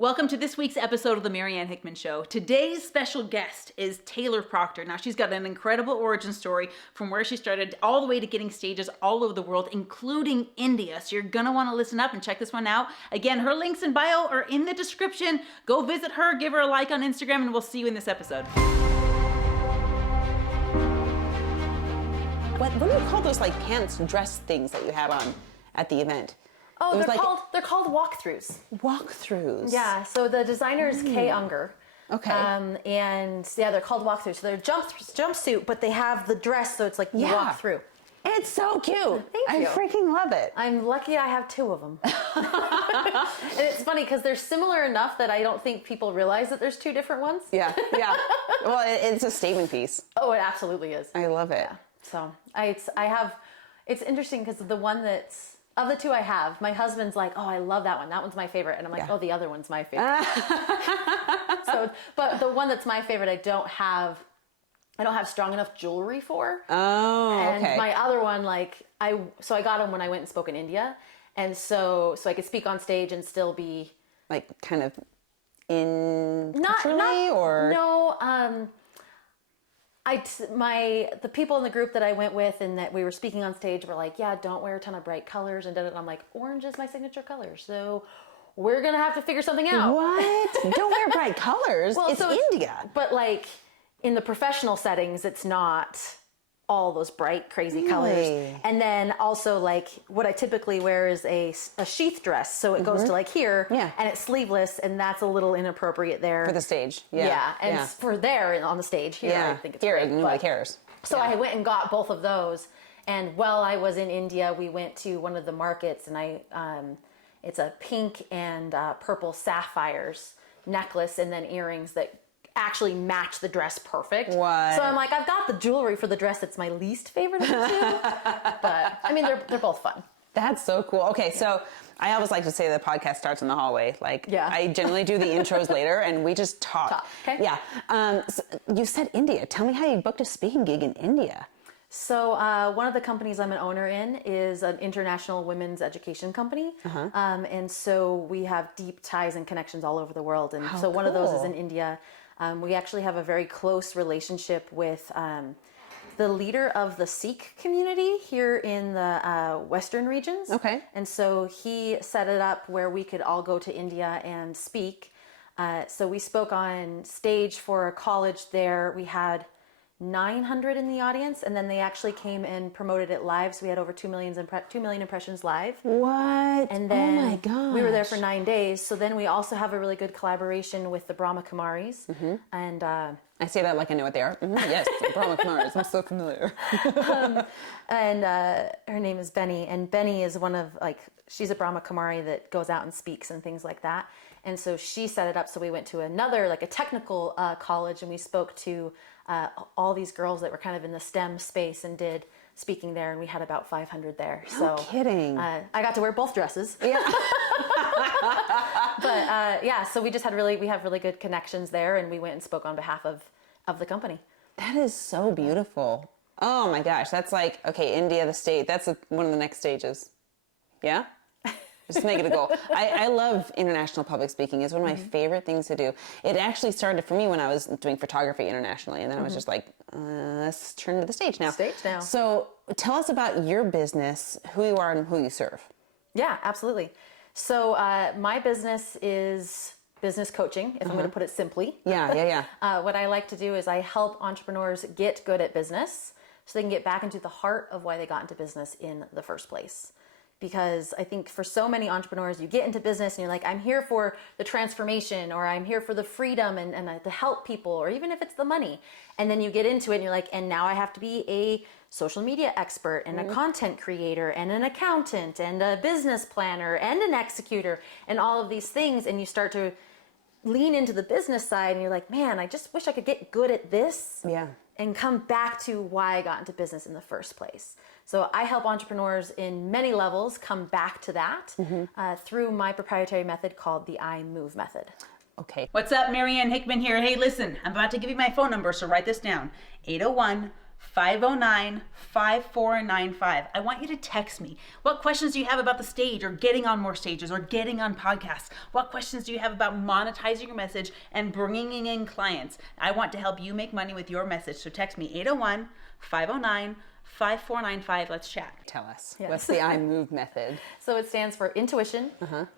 Welcome to this week's episode of the Marianne Hickman Show. Today's special guest is Taylor Proctor. Now, she's got an incredible origin story from where she started all the way to getting stages all over the world, including India. So you're going to want to listen up and check this one out. Again, her links in bio are in the description. Go visit her, give her a like on Instagram, and we'll see you in this episode. What do you call those like pants dress things that you had on at the event? Oh, they're called Walkthroughs. Walkthroughs. Yeah, so the designer is Kay Unger. Okay. And yeah, they're called Walkthroughs. So they're jumpsuit, but they have the dress, so it's like you walk through. It's so cute. Thank you. I freaking love it. I'm lucky I have two of them. And it's funny because they're similar enough that I don't think people realize that there's two different ones. Yeah. Well, it's a statement piece. Oh, it absolutely is. I love it. Yeah. So it's interesting because the one that's, of the two I have, my husband's like, oh, I love that one. That one's my favorite. And I'm like, oh, the other one's my favorite. But the one that's my favorite, I don't have strong enough jewelry for. Oh, and okay. my other one, I got them when I went and spoke in India. And so I could speak on stage and still be like kind of culturally or? No, the people in the group that I went with and that we were speaking on stage were like, yeah, don't wear a ton of bright colors. And I'm like, orange is my signature color. So we're going to have to figure something out. What? Don't wear bright colors. Well, it's India. But in the professional settings, it's not all those bright, crazy colors. And then also what I typically wear is a sheath dress. So it goes to here and it's sleeveless and that's a little inappropriate there. For the stage. And for there on the stage here, I think it's here, great. nobody cares. So I went and got both of those. And while I was in India, we went to one of the markets and it's a pink and purple sapphires necklace and then earrings that actually match the dress perfect. What? So I'm like, I've got the jewelry for the dress that's my least favorite of the two. But I mean, they're both fun. That's so cool. Okay, so I always like to say the podcast starts in the hallway. I generally do the intros later and we just talk. Okay. Yeah. So you said India. Tell me how you booked a speaking gig in India. So one of the companies I'm an owner in is an international women's education company. And so we have deep ties and connections all over the world. And so one of those is in India. We actually have a very close relationship with the leader of the Sikh community here in the Western regions. Okay. And so he set it up where we could all go to India and speak. So we spoke on stage for a college there. We had 900 in the audience, and then they actually came and promoted it live. So we had over 2 million impressions live. What? And then oh my gosh. we were there for 9 days. So then we also have a really good collaboration with the Brahma Kumaris. And I say that like I know what they are. Yes, Brahma Kumaris. I'm so familiar. And her name is Benny. And Benny is one of she's a Brahma Kumari that goes out and speaks and things like that. And so she set it up. So we went to another, a technical college, and we spoke to all these girls that were kind of in the STEM space and did speaking there. And we had about 500 there. No kidding. I got to wear both dresses. Yeah. But so we just had we have really good connections there. And we went and spoke on behalf of the company. That is so beautiful. Oh my gosh. That's India, the state. That's one of the next stages. Yeah? Just make it a goal. I love international public speaking. It's one of my favorite things to do. It actually started for me when I was doing photography internationally. And then I was just let's turn to the stage now. So tell us about your business, who you are and who you serve. Yeah, absolutely. So my business is business coaching, if I'm going to put it simply. Yeah. What I like to do is I help entrepreneurs get good at business so they can get back into the heart of why they got into business in the first place. Because I think for so many entrepreneurs, you get into business and you're like, I'm here for the transformation, or I'm here for the freedom and to help people, or even if it's the money. And then you get into it and you're like, and now I have to be a social media expert and a content creator and an accountant and a business planner and an executor and all of these things. And you start to lean into the business side and you're like, man, I just wish I could get good at this. Yeah. And come back to why I got into business in the first place. So I help entrepreneurs in many levels come back to that through my proprietary method called the iMove method. Okay. What's up? Marianne Hickman here. Hey, listen, I'm about to give you my phone number, so write this down. 801 509-5495. I want you to text me. What questions do you have about the stage or getting on more stages or getting on podcasts? What questions do you have about monetizing your message and bringing in clients? I want to help you make money with your message. So text me 801-509-5495. Let's chat. Tell us. Yes. What's the iMove method? So it stands for intuition,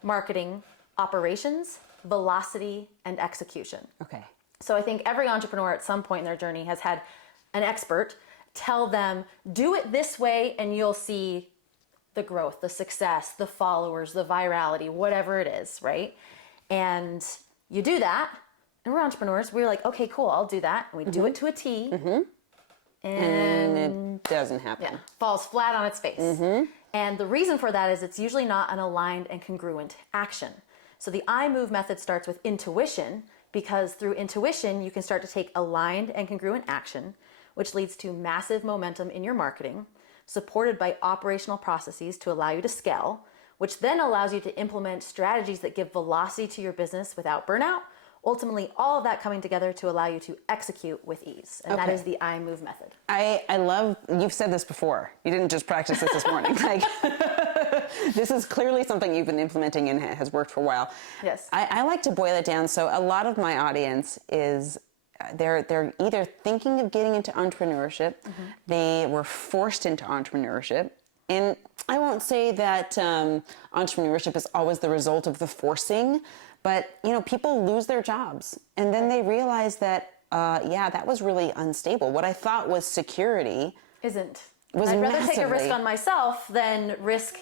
marketing, operations, velocity, and execution. Okay. So I think every entrepreneur at some point in their journey has had an expert tell them, do it this way and you'll see the growth, the success, the followers, the virality, whatever it is, right? And you do that, and we're entrepreneurs. We're like, okay, cool, I'll do that. And we do it to a T. And it doesn't happen. Yeah, falls flat on its face. And the reason for that is it's usually not an aligned and congruent action. So the iMove method starts with intuition, because through intuition, you can start to take aligned and congruent action, which leads to massive momentum in your marketing, supported by operational processes to allow you to scale, which then allows you to implement strategies that give velocity to your business without burnout. Ultimately, all of that coming together to allow you to execute with ease. And that is the iMove method. I love, you've said this before. You didn't just practice this morning. Like, this is clearly something you've been implementing and has worked for a while. Yes. I like to boil it down. So a lot of my audience is, they're either thinking of getting into entrepreneurship, they were forced into entrepreneurship. And I won't say that entrepreneurship is always the result of the forcing, but people lose their jobs and then they realize that, that was really unstable. What I thought was security Isn't. Was I'd rather massively. take a risk on myself than risk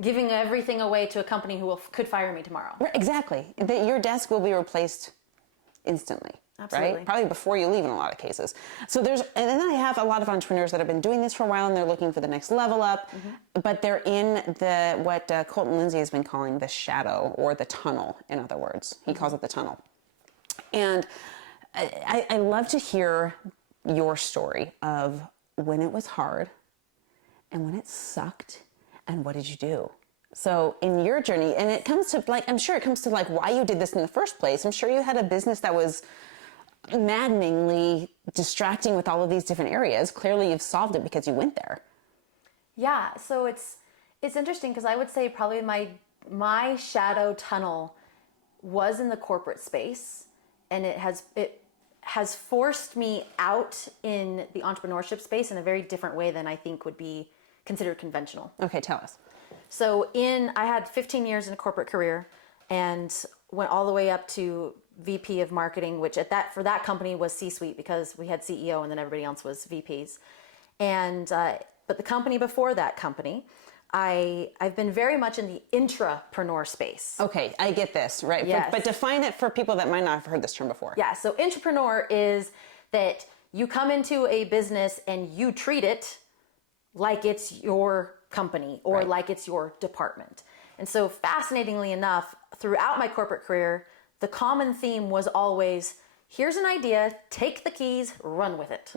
giving everything away to a company who could fire me tomorrow. Right, exactly. Your desk will be replaced instantly. Absolutely. Right? Probably before you leave in a lot of cases. So and then I have a lot of entrepreneurs that have been doing this for a while and they're looking for the next level up, but they're in what Colton Lindsay has been calling the shadow or the tunnel, in other words. He calls it the tunnel. And I love to hear your story of when it was hard and when it sucked and what did you do? So in your journey, and it comes to I'm sure it comes to why you did this in the first place. I'm sure you had a business that was maddeningly distracting with all of these different areas. Clearly you've solved it because you went there. Yeah, so it's interesting because I would say probably my shadow tunnel was in the corporate space, and it has forced me out in the entrepreneurship space in a very different way than I think would be considered conventional. Okay, tell us. So I had 15 years in a corporate career and went all the way up to VP of marketing, which for that company was C-suite because we had CEO and then everybody else was VPs. And but the company before that company, I've been very much in the intrapreneur space. Okay, I get this, right? Yes. But define it for people that might not have heard this term before. Yeah, so intrapreneur is that you come into a business and you treat it like it's your company or like it's your department. And so fascinatingly enough, throughout my corporate career, the common theme was always, here's an idea, take the keys, run with it.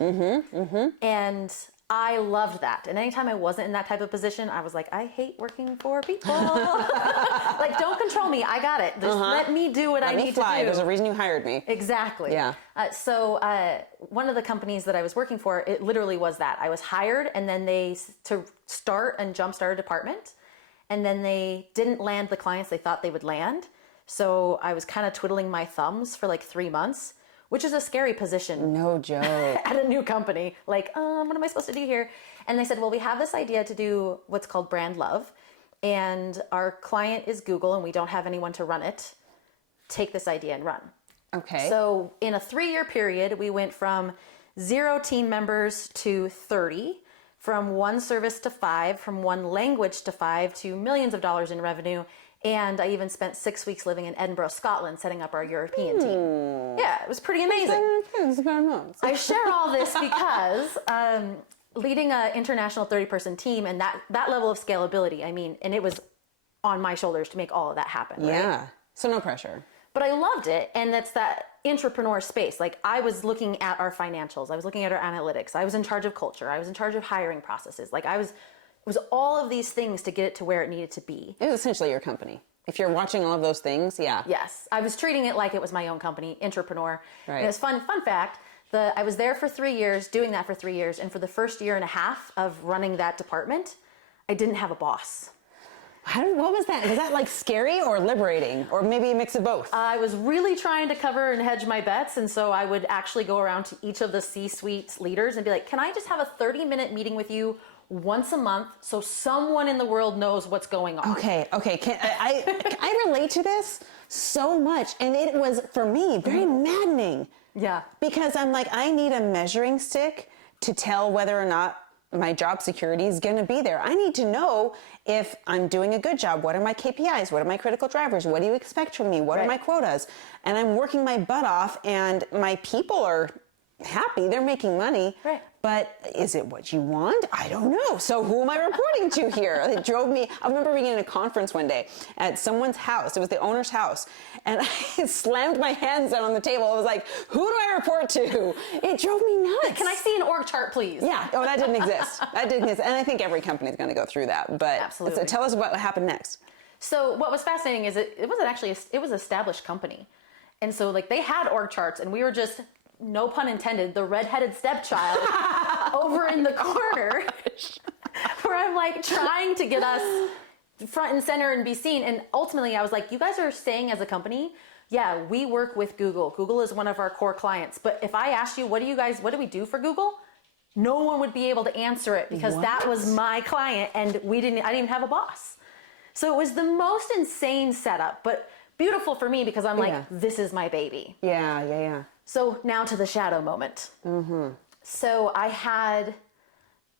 And I loved that. And anytime I wasn't in that type of position, I was like, I hate working for people. Don't control me. I got it. Just let me do what I need to do. There's a reason you hired me. Exactly. Yeah. So one of the companies that I was working for, it literally was that. I was hired and then to start and jumpstart a department. And then they didn't land the clients they thought they would land. So I was kind of twiddling my thumbs for 3 months, which is a scary position. No joke. At a new company. What am I supposed to do here? And they said, well, we have this idea to do what's called brand love. And our client is Google and we don't have anyone to run it. Take this idea and run. Okay. So in a 3-year period, we went from 0 team members to 30, from 1 service to 5, from 1 language to 5, to millions of dollars in revenue. And I even spent 6 weeks living in Edinburgh, Scotland, setting up our European team. Yeah, it was pretty amazing. I share all this because leading an international 30-person team and that level of scalability, and it was on my shoulders to make all of that happen. Yeah, right? So no pressure. But I loved it, and that's that entrepreneur space. I was looking at our financials. I was looking at our analytics. I was in charge of culture. I was in charge of hiring processes. It was all of these things to get it to where it needed to be. It was essentially your company. If you're watching all of those things, yeah. Yes. I was treating it like it was my own company, entrepreneur. Right. And it was fun fact, I was there for 3 years, doing that for 3 years. And for the first year and a half of running that department, I didn't have a boss. What was that? Was that like scary or liberating, or maybe a mix of both? I was really trying to cover and hedge my bets. And so I would actually go around to each of the C-suite leaders and be like, can I just have a 30-minute meeting with you once a month so someone in the world knows what's going on? Okay. I relate to this so much. And it was, for me, very maddening. Yeah. Because I'm like, I need a measuring stick to tell whether or not my job security is going to be there. I need to know if I'm doing a good job. What are my KPIs? What are my critical drivers? What do you expect from me? What are my quotas? And I'm working my butt off, and my people are happy. They're making money. Right. But is it what you want? I don't know. So who am I reporting to here? It drove me. I remember being in a conference one day at someone's house. It was the owner's house. And I slammed my hands down on the table. I was like, who do I report to? It drove me nuts. Can I see an org chart, please? Yeah. Oh, that didn't exist. That didn't exist. And I think every company is going to go through that. But absolutely. So tell us what happened next. So what was fascinating is it wasn't actually, it was an established company. And so like they had org charts, and we were just, no pun intended, the redheaded stepchild over in the corner where I'm like trying to get us front and center and be seen. And ultimately I was like, you guys are staying as a company. Yeah, we work with Google. Google is one of our core clients. But if I asked you, what do we do for Google? No one would be able to answer it because that was my client, and I didn't even have a boss. So it was the most insane setup, but beautiful for me because I'm like, this is my baby. Yeah. So now to the shadow moment. Mm-hmm. So I had,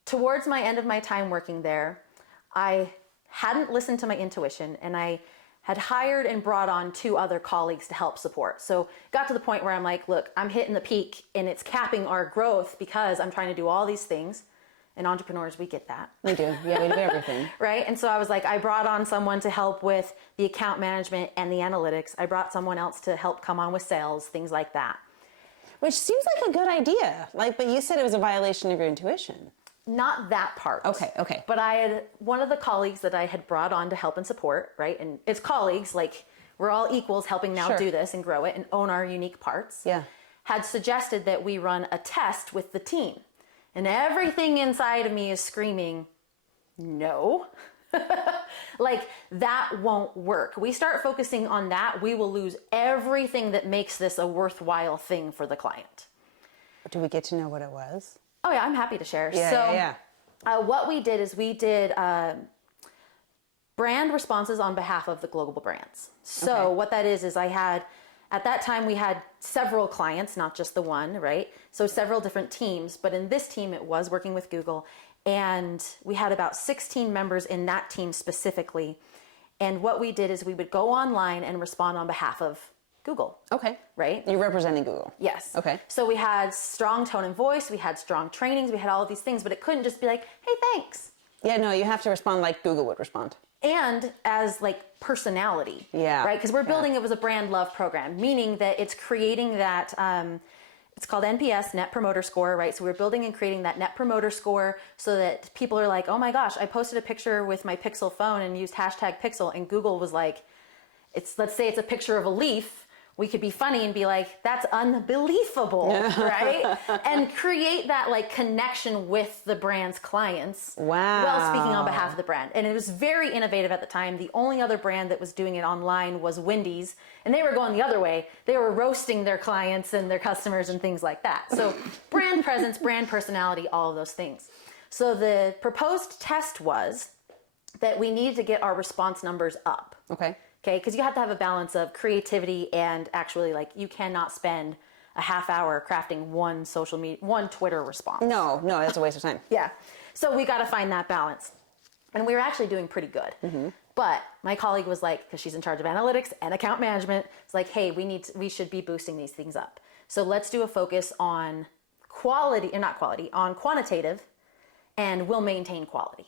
towards my end of my time working there, I hadn't listened to my intuition, and I had hired and brought on 2 other colleagues to help support. So got to the point where I'm like, look, I'm hitting the peak and it's capping our growth because I'm trying to do all these things. And entrepreneurs, we get that. We do. Yeah, we do everything. Right? And so I was like, I brought on someone to help with the account management and the analytics. I brought someone else to help come on with sales, things like that. Which seems like a good idea. But you said it was a violation of your intuition. Not that part. Okay. But I had one of the colleagues that I had brought on to help and support, right? And it's colleagues, like we're all equals helping now do this and grow it and own our unique parts. Yeah. Had suggested that we run a test with the team. And everything inside of me is screaming, no. Like that won't work. We start focusing on that, we will lose everything that makes this a worthwhile thing for the client. Do we get to know what it was? Oh yeah, I'm happy to share. Yeah. What we did is we did brand responses on behalf of the global brands. So what that is I had, at that time we had several clients, not just the one, right? So several different teams, but in this team it was working with Google, and we had about 16 members in that team specifically. And what we did is we would go online and respond on behalf of Google. Okay. Right? You're representing Google. Yes. Okay. So we had strong tone and voice, we had strong trainings, we had all of these things, but it couldn't just be like, hey, thanks. Yeah, no, you have to respond like Google would respond. And as like personality. Yeah. Right? Because we're building it as a brand love program, meaning that it's creating that, it's called NPS, Net Promoter Score, right? So we're building and creating that Net Promoter Score so that people are like, oh my gosh, I posted a picture with my Pixel phone and used hashtag Pixel, and Google was like, let's say it's a picture of a leaf. We could be funny and be like, that's unbelievable, right? And create that like connection with the brand's clients. Wow. While speaking on behalf of the brand. And it was very innovative at the time. The only other brand that was doing it online was Wendy's, and they were going the other way. They were roasting their clients and their customers and things like that. So brand presence, brand personality, all of those things. So the proposed test was that we needed to get our response numbers up. Okay. Okay, because you have to have a balance of creativity and actually, like, you cannot spend a half hour crafting one Twitter response. No, that's a waste of time. Yeah. So we got to find that balance. And we were actually doing pretty good. Mm-hmm. But my colleague was like, because she's in charge of analytics and account management, it's like, hey, we should be boosting these things up. So let's do a focus on on quantitative, and we'll maintain quality.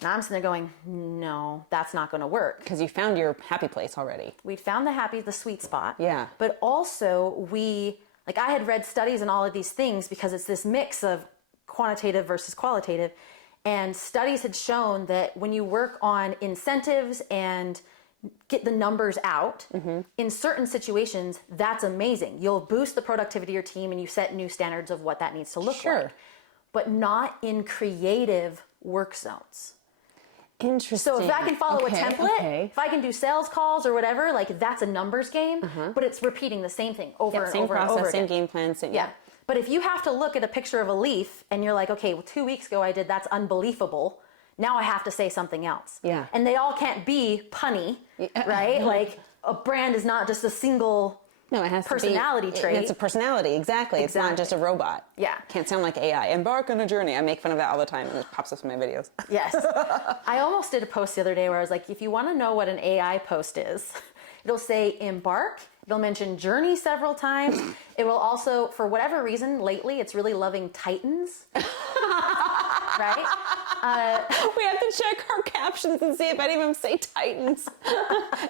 And I'm sitting there going, no, that's not going to work. Because you found your happy place already. We'd found the sweet spot. Yeah. But also I had read studies and all of these things because it's this mix of quantitative versus qualitative. And studies had shown that when you work on incentives and get the numbers out. In certain situations, that's amazing. You'll boost the productivity of your team and you set new standards of what that needs to look like. But not in creative work zones. Interesting. So if I can follow a template, if I can do sales calls or whatever, like that's a numbers game, but it's repeating the same thing over and over and over again. Same game plan, yeah. But if you have to look at a picture of a leaf and you're like, okay, well, 2 weeks ago I did, that's unbelievable. Now I have to say something else. Yeah. And they all can't be punny, right? Like a brand is not just a single it has personality trait. It's a personality, exactly. It's not just a robot. Yeah. Can't sound like AI. Embark on a journey. I make fun of that all the time and it pops up in my videos. Yes. I almost did a post the other day where I was like, if you want to know what an AI post is, it'll say embark. It'll mention journey several times. It will also, for whatever reason, lately, it's really loving Titans. Right? We have to check our captions and see if any of them say Titans.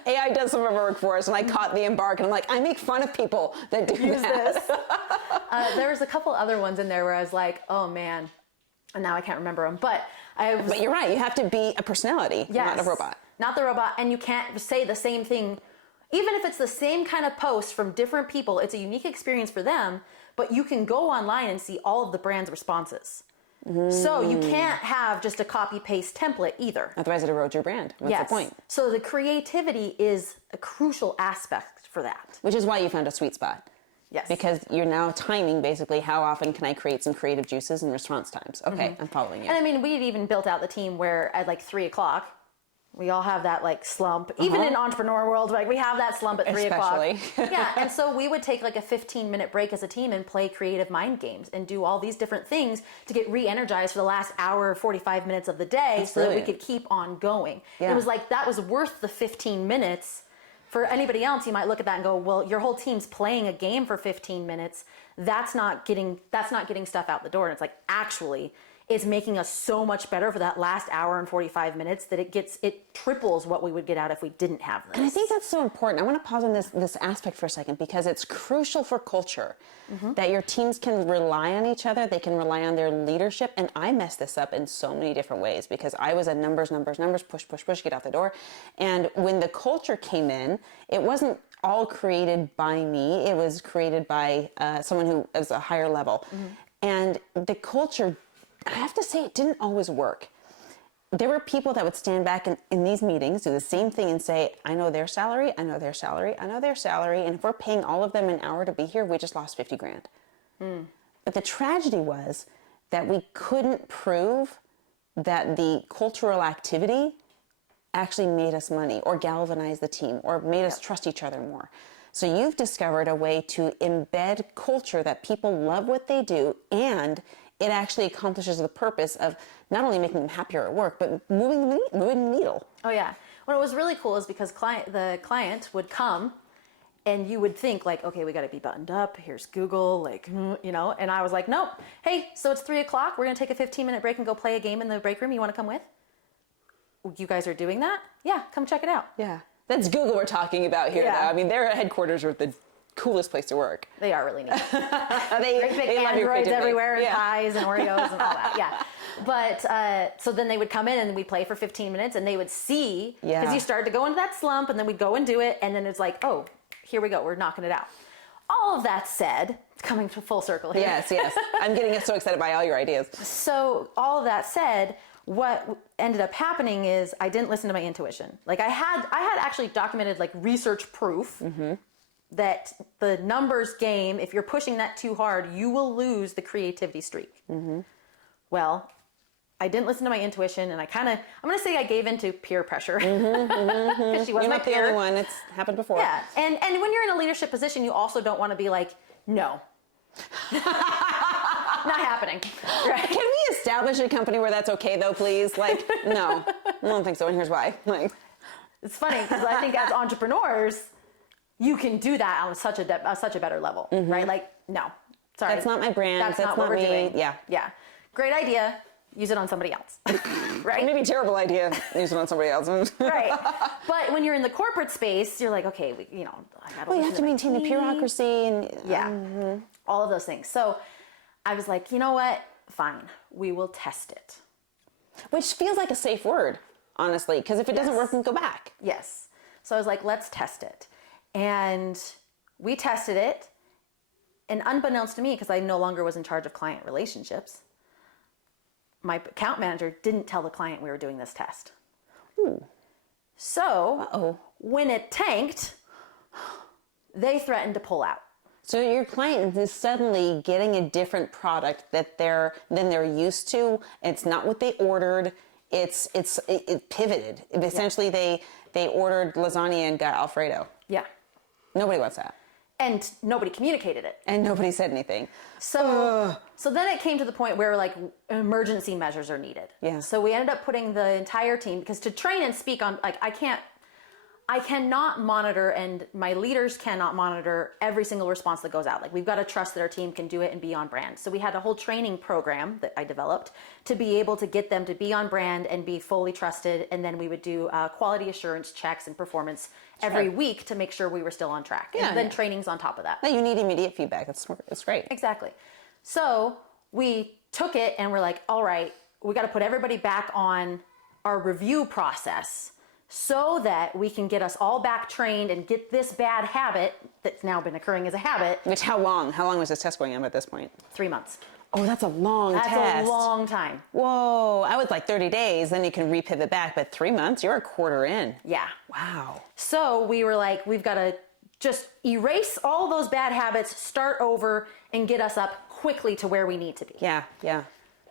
AI does some of our work for us, and I caught the embark, and I'm like, I make fun of people that do Use that. this. There was a couple other ones in there where I was like, oh man, and now I can't remember them. But you're right. You have to be a personality, not a robot. Not the robot, and you can't say the same thing. Even if it's the same kind of post from different people, it's a unique experience for them, but you can go online and see all of the brand's responses. So you can't have just a copy-paste template either. Otherwise it erodes your brand. What's the point? So the creativity is a crucial aspect for that. Which is why you found a sweet spot. Yes. Because you're now timing basically how often can I create some creative juices and response times. Okay, I'm following you. And I mean, we'd even built out the team where at like 3 o'clock, we all have that like slump. Even in entrepreneur world, like we have that slump at 3 o'clock. Yeah, and so we would take like a 15-minute break as a team and play creative mind games and do all these different things to get re-energized for the last hour, 45 minutes of the day so that we could keep on going. Yeah. It was like, that was worth the 15 minutes. For anybody else, you might look at that and go, well, your whole team's playing a game for 15 minutes. That's not getting stuff out the door. And it's like, actually, it's making us so much better for that last hour and 45 minutes that it triples what we would get out if we didn't have this. And I think that's so important. I want to pause on this aspect for a second because it's crucial for culture that your teams can rely on each other. They can rely on their leadership. And I messed this up in so many different ways because I was a numbers, push, get out the door. And when the culture came in, it wasn't all created by me. It was created by someone who is a higher level. And the culture, I have to say, it didn't always work. There were people that would stand back in these meetings, do the same thing and say, I know their salary, I know their salary, I know their salary, and if we're paying all of them an hour to be here, we just lost 50 grand. But the tragedy was that we couldn't prove that the cultural activity actually made us money or galvanized the team or made us trust each other more. So you've discovered a way to embed culture that people love what they do and it actually accomplishes the purpose of not only making them happier at work, but moving the needle. Oh yeah. What was really cool is because the client would come and you would think like, okay, we got to be buttoned up. Here's Google, like, you know, and I was like, nope. Hey, so it's 3 o'clock. We're going to take a 15-minute break and go play a game in the break room. You want to come with? You guys are doing that? Yeah, come check it out. Yeah. That's Google we're talking about here. Yeah. Though. I mean, their headquarters are the coolest place to work. They are really neat. they love Androids everywhere, and pies and Oreos and all that. Yeah. But so then they would come in and we'd play for 15 minutes and they would see, because you started to go into that slump and then we'd go and do it. And then it's like, oh, here we go. We're knocking it out. All of that said, coming to full circle here. Yes. I'm getting so excited by all your ideas. So all of that said, what ended up happening is I didn't listen to my intuition. Like I had actually documented like research proof that the numbers game, if you're pushing that too hard, you will lose the creativity streak. Well, I didn't listen to my intuition and I'm going to say I gave into peer pressure. She wasn't You're my not the peer. only one. It's happened before. Yeah. And when you're in a leadership position, you also don't want to be like, no. Not happening. Right? Can we establish a company where that's okay though, please? Like, no, I don't think so. And here's why. Like, it's funny because I think as entrepreneurs, you can do that on such a better level, right? Like, no, sorry. That's not my brand. That's not what we're doing. Yeah. Yeah. Great idea. Use it on somebody else. Right? Maybe terrible idea. Use it on somebody else. Right. But when you're in the corporate space, you're like, okay, I gotta. Well, you have to maintain the bureaucracy and all of those things. So I was like, you know what? Fine. We will test it. Which feels like a safe word, honestly, because if it doesn't work, then go back. Yes. So I was like, let's test it. And we tested it. And unbeknownst to me, because I no longer was in charge of client relationships, my account manager didn't tell the client we were doing this test. Ooh. So when it tanked, they threatened to pull out. So your client is suddenly getting a different product than they're used to. It's not what they ordered. It pivoted. Essentially, they ordered lasagna and got Alfredo. Yeah. Nobody wants that. And nobody communicated it. And nobody said anything. So then it came to the point where like emergency measures are needed. Yeah. So we ended up putting the entire team, because to train and speak on, like, I cannot monitor, and my leaders cannot monitor every single response that goes out. Like, we've got to trust that our team can do it and be on brand. So we had a whole training program that I developed to be able to get them to be on brand and be fully trusted. And then we would do quality assurance checks and performance every week to make sure we were still on track. Yeah, and then trainings on top of that. No, you need immediate feedback. It's great. Exactly. So we took it and we're like, all right, we got to put everybody back on our review process so that we can get us all back trained and get this bad habit that's now been occurring as a habit. Which, how long? How long was this test going on at this point? 3 months. Oh, that's a long test. That's a long time. Whoa, I was like 30 days, then you can repivot back, but 3 months, you're a quarter in. Yeah. Wow. So we were like, we've got to just erase all those bad habits, start over, and get us up quickly to where we need to be. Yeah.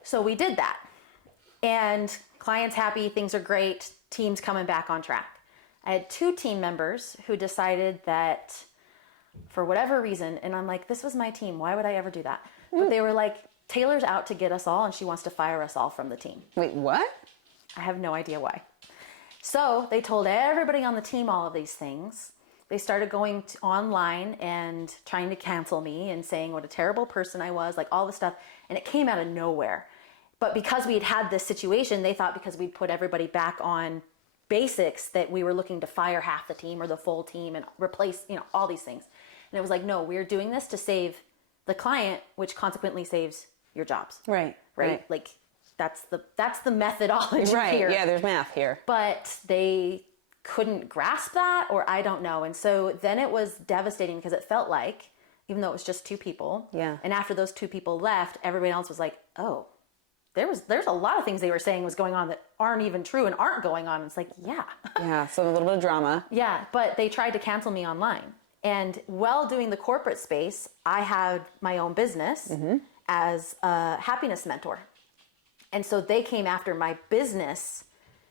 So we did that. And clients happy, things are great, team's coming back on track. I had 2 team members who decided that for whatever reason, and I'm like, this was my team, why would I ever do that? But they were like, Taylor's out to get us all and she wants to fire us all from the team. Wait, what? I have no idea why. So they told everybody on the team all of these things. They started going online and trying to cancel me and saying what a terrible person I was, like all this stuff. And it came out of nowhere. But because we had this situation, they thought because we'd put everybody back on basics that we were looking to fire half the team or the full team and replace, all these things. And it was like, no, we're doing this to save the client, which consequently saves your jobs. Right. Like that's the methodology Right. here. Yeah, there's math here. But they couldn't grasp that, or I don't know. And so then it was devastating because it felt like, even though it was just 2 people. Yeah. And after those 2 people left, everybody else was like, oh, there's a lot of things they were saying was going on that aren't even true and aren't going on. And it's like, yeah. Yeah, so a little bit of drama. Yeah, but they tried to cancel me online. And while doing the corporate space, I had my own business as a happiness mentor. And so they came after my business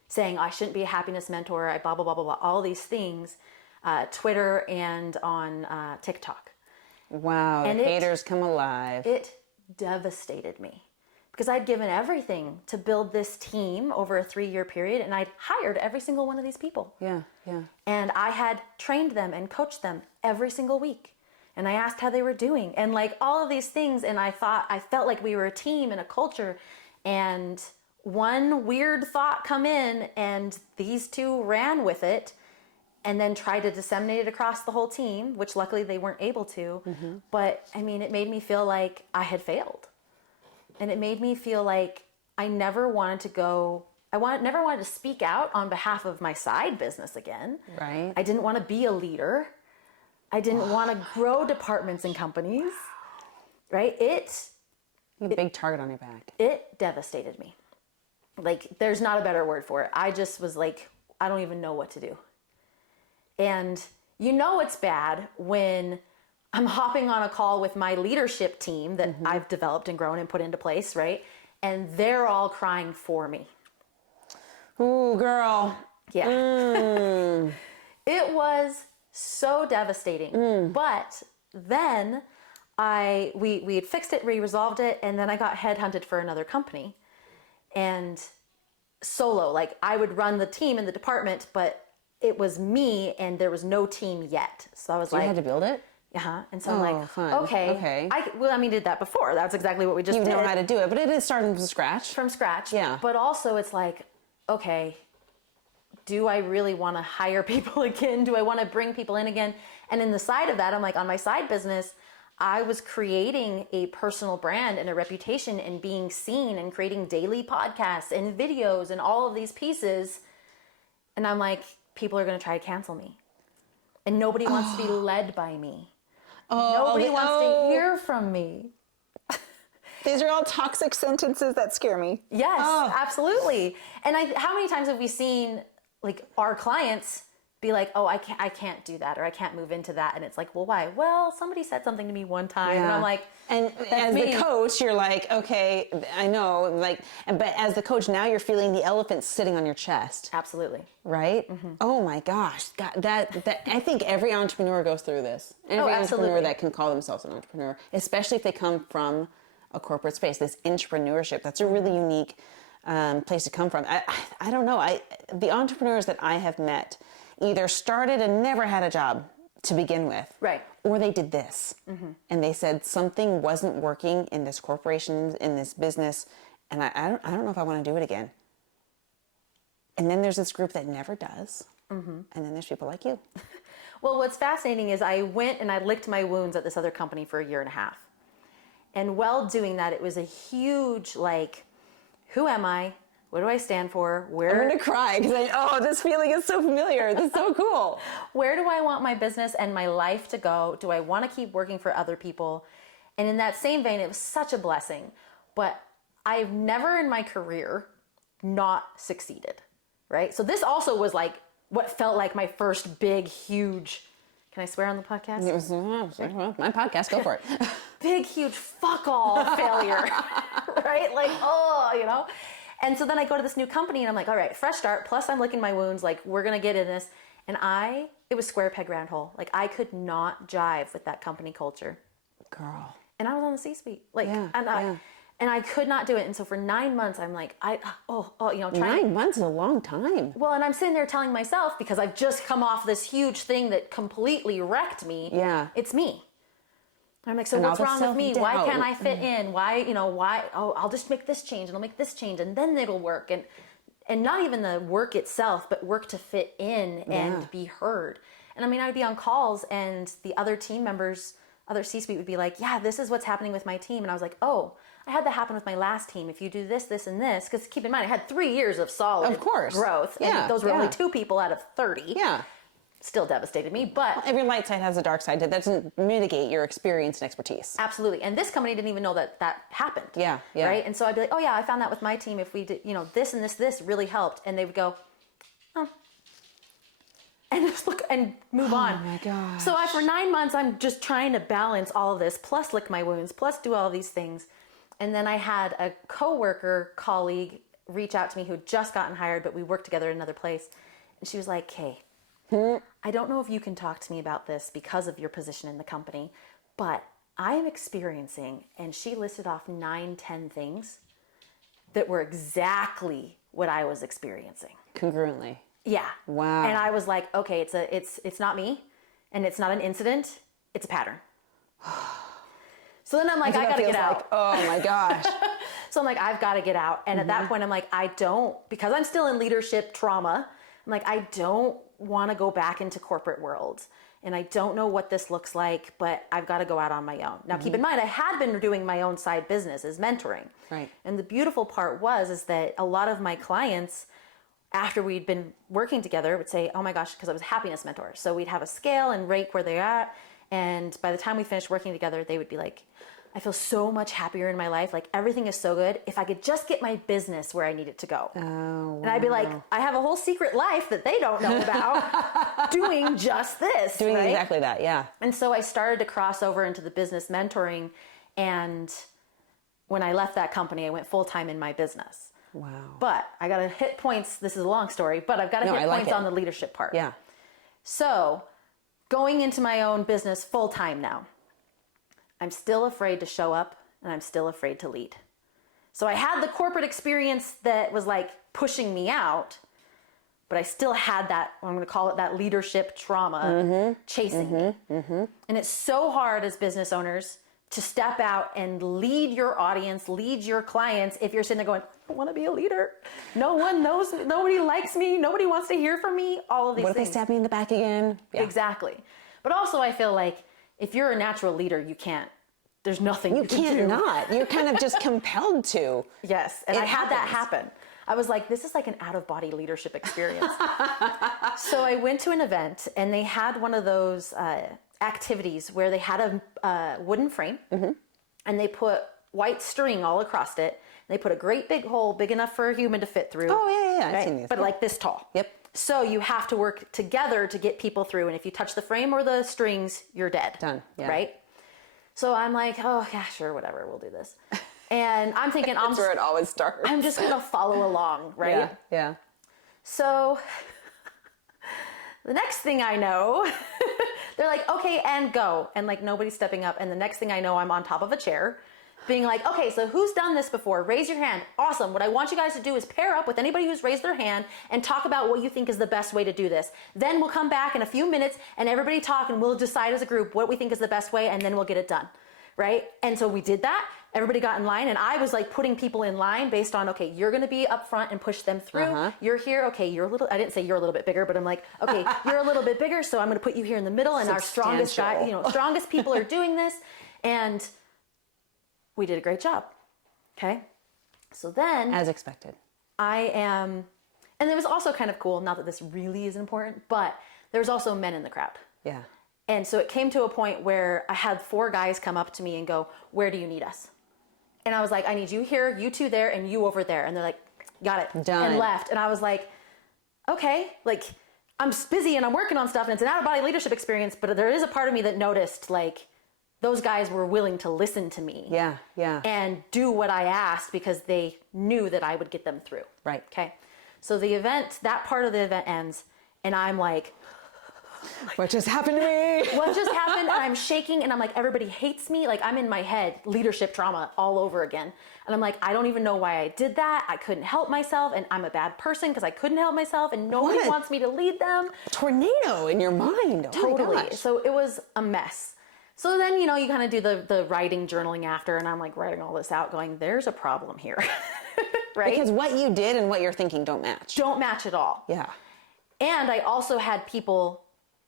saying I shouldn't be a happiness mentor, I blah, blah, blah, blah, blah, all these things, Twitter and on TikTok. Wow, And the haters come alive. It devastated me because I'd given everything to build this team over a 3-year period, and I'd hired every single one of these people. Yeah. And I had trained them and coached them every single week. And I asked how they were doing and like all of these things. And I felt like we were a team and a culture. And one weird thought come in and these 2 ran with it and then tried to disseminate it across the whole team, which luckily they weren't able to. But I mean, it made me feel like I had failed. And it made me feel like I never wanted to never wanted to speak out on behalf of my side business again. Right. I didn't want to be a leader. I didn't want to grow departments and companies. Right? You have a big target on your back. It devastated me. Like, there's not a better word for it. I just was like, I don't even know what to do. And it's bad when I'm hopping on a call with my leadership team that I've developed and grown and put into place, right? And they're all crying for me. Ooh, girl. Yeah. It was so devastating. But then we had fixed it, we resolved it, and then I got headhunted for another company. And solo, like I would run the team in the department, but it was me and there was no team yet. So I was You had to build it? And so I'm like, fun. okay. I did that before. That's exactly what we just did. You know how to do it, but it is starting from scratch. From scratch. Yeah. But also it's like, okay, do I really want to hire people again? Do I want to bring people in again? And in the side of that, I'm like, on my side business, I was creating a personal brand and a reputation and being seen and creating daily podcasts and videos and all of these pieces. And I'm like, people are going to try to cancel me. And nobody wants to be led by me. Nobody wants to hear from me. These are all toxic sentences that scare me. Yes, absolutely. And how many times have we seen like our clients be like, oh, I can't do that, or I can't move into that. And it's like, well, why? Well, somebody said something to me one time. And I'm like, and as the coach, you're like, okay, I know, like, but as the coach, now you're feeling the elephant sitting on your chest. Absolutely. Right? Mm-hmm. Oh my gosh. God, that I think every entrepreneur goes through this. Every entrepreneur that can call themselves an entrepreneur, especially if they come from a corporate space, this entrepreneurship, that's a really unique place to come from. I don't know. The entrepreneurs that I have met either started and never had a job to begin with, right? Or they did this, and they said something wasn't working in this corporation, in this business, and I don't know if I want to do it again. And then there's this group that never does, and then there's people like you. Well, what's fascinating is I went and I licked my wounds at this other company for 1.5 years. And while doing that, it was a huge, like, who am I? What do I stand for? I'm going to cry because this feeling is so familiar. This is so cool. Where do I want my business and my life to go? Do I want to keep working for other people? And in that same vein, it was such a blessing. But I've never in my career not succeeded, right? So this also was like what felt like my first big, huge, can I swear on the podcast? It was, well, my podcast, go for it. Big, huge fuck all failure, right? Like, And so then I go to this new company and I'm like, all right, fresh start. Plus I'm licking my wounds. Like, we're going to get in this. And it was square peg round hole. Like, I could not jive with that company culture. Girl. And I was on the C-suite. Like, and I could not do it. And so for 9 months, I'm like, trying. 9 months is a long time. Well, and I'm sitting there telling myself, because I've just come off this huge thing that completely wrecked me. Yeah. It's me. I'm like, so what's wrong with me? Why can't I fit in? Why, I'll just make this change and I'll make this change and then it'll work. And not even the work itself, but work to fit in and be heard. And I mean, I would be on calls and the other team members, other C-suite would be like, yeah, this is what's happening with my team. And I was like, oh, I had that happen with my last team. If you do this, this, and this, because keep in mind, I had 3 years of solid growth. Yeah. And those were only 2 people out of 30. Yeah. Still devastated me, but... Every light side has a dark side. That doesn't mitigate your experience and expertise. Absolutely. And this company didn't even know that happened. Yeah. Right? And so I'd be like, oh yeah, I found that with my team. If we did, this and this really helped. And they would go, oh. And just look and move on. Oh my gosh. So for 9 months, I'm just trying to balance all of this, plus lick my wounds, plus do all these things. And then I had a colleague reach out to me who had just gotten hired, but we worked together in another place. And she was like, Kay, I don't know if you can talk to me about this because of your position in the company, but I am experiencing, and she listed off 9-10 things that were exactly what I was experiencing. Congruently. Yeah. Wow. And I was like, okay, it's not me, and it's not an incident, it's a pattern. So then I'm like, I gotta get out. Like, oh my gosh. So I'm like, I've got to get out. And at that point, I'm like, because I'm still in leadership trauma, I'm like, I don't want to go back into corporate world. And I don't know what this looks like, but I've got to go out on my own. Now, keep in mind, I had been doing my own side business as mentoring. Right. And the beautiful part is that a lot of my clients, after we'd been working together, would say, oh my gosh, because I was a happiness mentor. So we'd have a scale and rate where they're at. And by the time we finished working together, they would be like, I feel so much happier in my life. Like, everything is so good. If I could just get my business where I need it to go. Oh, wow. And I'd be like, I have a whole secret life that they don't know about doing just this. Doing right? exactly that, yeah. And so I started to cross over into the business mentoring. And when I left that company, I went full-time in my business. Wow. But I got to hit points. This is a long story, but I've got to hit points on the leadership part. Yeah. So going into my own business full-time now, I'm still afraid to show up and I'm still afraid to lead. So I had the corporate experience that was like pushing me out, but I still had that, I'm going to call it that leadership trauma chasing me. And it's so hard as business owners to step out and lead your audience, lead your clients if you're sitting there going, I don't want to be a leader. No one knows me. Nobody likes me. Nobody wants to hear from me. All of these things. What if they stab me in the back again? Yeah. Exactly. But also I feel like if you're a natural leader, there's nothing you can do. You can't not. You're kind of just compelled to. Yes. And I had that happen. I was like, this is like an out-of-body leadership experience. So I went to an event and they had one of those activities where they had a wooden frame and they put white string all across it. They put a great big hole big enough for a human to fit through. Oh, yeah. Right? I've seen these. But like this tall. Yep. So you have to work together to get people through. And if you touch the frame or the strings, you're dead. Done. Yeah. Right? So I'm like, oh, yeah, sure, whatever, we'll do this. And I'm thinking, That's where it always starts. I'm just going to follow along, right? Yeah. So the next thing I know, they're like, okay, and go. And like nobody's stepping up. And the next thing I know, I'm on top of a chair being like, okay, so who's done this before? Raise your hand. Awesome. What I want you guys to do is pair up with anybody who's raised their hand and talk about what you think is the best way to do this. Then we'll come back in a few minutes and everybody talk and we'll decide as a group what we think is the best way and then we'll get it done. Right? And so we did that. Everybody got in line and I was like putting people in line based on, okay, you're going to be up front and push them through. You're here. Okay. You're a little, I didn't say you're a little bit bigger, but I'm like, okay, you're a little bit bigger. So I'm going to put you here in the middle and our strongest guy, strongest people are doing this. And we did a great job. Okay. So then as expected, and it was also kind of cool. Not that this really is important, but there was also men in the crowd. Yeah. And so it came to a point where I had 4 guys come up to me and go, where do you need us? And I was like, I need you here, you 2 there, and you over there. And they're like, got it. Done. And left. And I was like, okay, like I'm busy and I'm working on stuff and it's an out-of-body leadership experience, but there is a part of me that noticed like those guys were willing to listen to me. Yeah. And do what I asked because they knew that I would get them through. Right. Okay. So the event, that part of the event ends and I'm like, what just happened to me? What just happened? And I'm shaking and I'm like, everybody hates me. Like I'm in my head, leadership trauma all over again. And I'm like, I don't even know why I did that. I couldn't help myself and I'm a bad person because I couldn't help myself and nobody wants me to lead them. Tornado in your mind. Totally. Oh my gosh. So it was a mess. So then, you kind of do the writing, journaling after, and I'm like writing all this out going, there's a problem here, right? Because what you did and what you're thinking don't match. Don't match at all. Yeah. And I also had people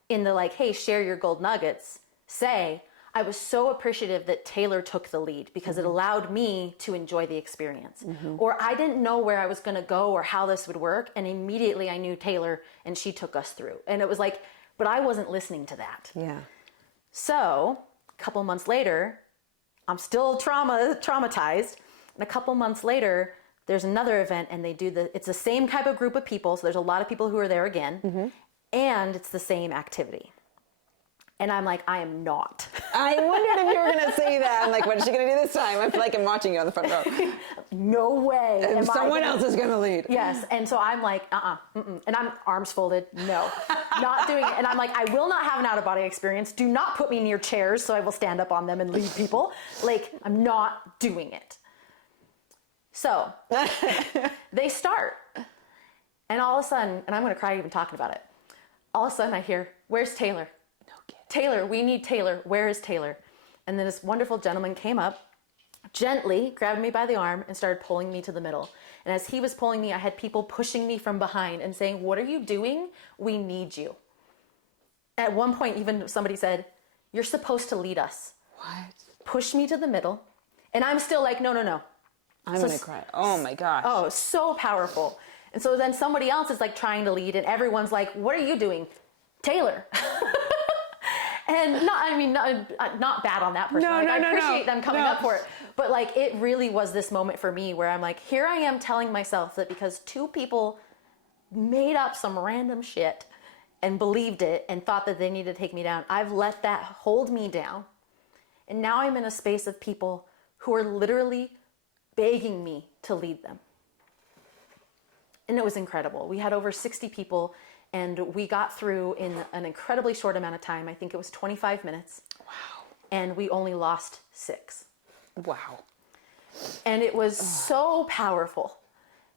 in the like, hey, share your gold nuggets, say, I was so appreciative that Taylor took the lead because it allowed me to enjoy the experience. Or I didn't know where I was going to go or how this would work. And immediately I knew Taylor and she took us through. And it was like, but I wasn't listening to that. Yeah. So a couple months later, I'm still traumatized. And a couple months later, there's another event and it's the same type of group of people. So there's a lot of people who are there again. And it's the same activity. And I'm like, I am not. I wondered if you were going to say that. I'm like, what is she going to do this time? I feel like I'm watching you on the front row. No way. And someone else is going to lead. Yes. And so I'm like, And I'm arms folded. No, not doing it. And I'm like, I will not have an out-of-body experience. Do not put me near chairs so I will stand up on them and lead people. Like, I'm not doing it. So they start. And all of a sudden, and I'm going to cry even talking about it. All of a sudden I hear, where's Taylor? No kidding. Taylor, we need Taylor. Where is Taylor? And then this wonderful gentleman came up, gently grabbed me by the arm and started pulling me to the middle. And as he was pulling me, I had people pushing me from behind and saying, what are you doing? We need you. At one point, even somebody said, you're supposed to lead us. What? Push me to the middle. And I'm still like, no. I'm going to cry. Oh my gosh. Oh, so powerful. And so then somebody else is like trying to lead and everyone's like, what are you doing? Taylor. And not bad on that person. I appreciate them coming up for it. But like, it really was this moment for me where I'm like, here I am telling myself that because 2 people made up some random shit and believed it and thought that they needed to take me down, I've let that hold me down. And now I'm in a space of people who are literally begging me to lead them. And it was incredible. We had over 60 people and we got through in an incredibly short amount of time. I think it was 25 minutes. Wow. And we only lost 6. Wow. And it was so powerful.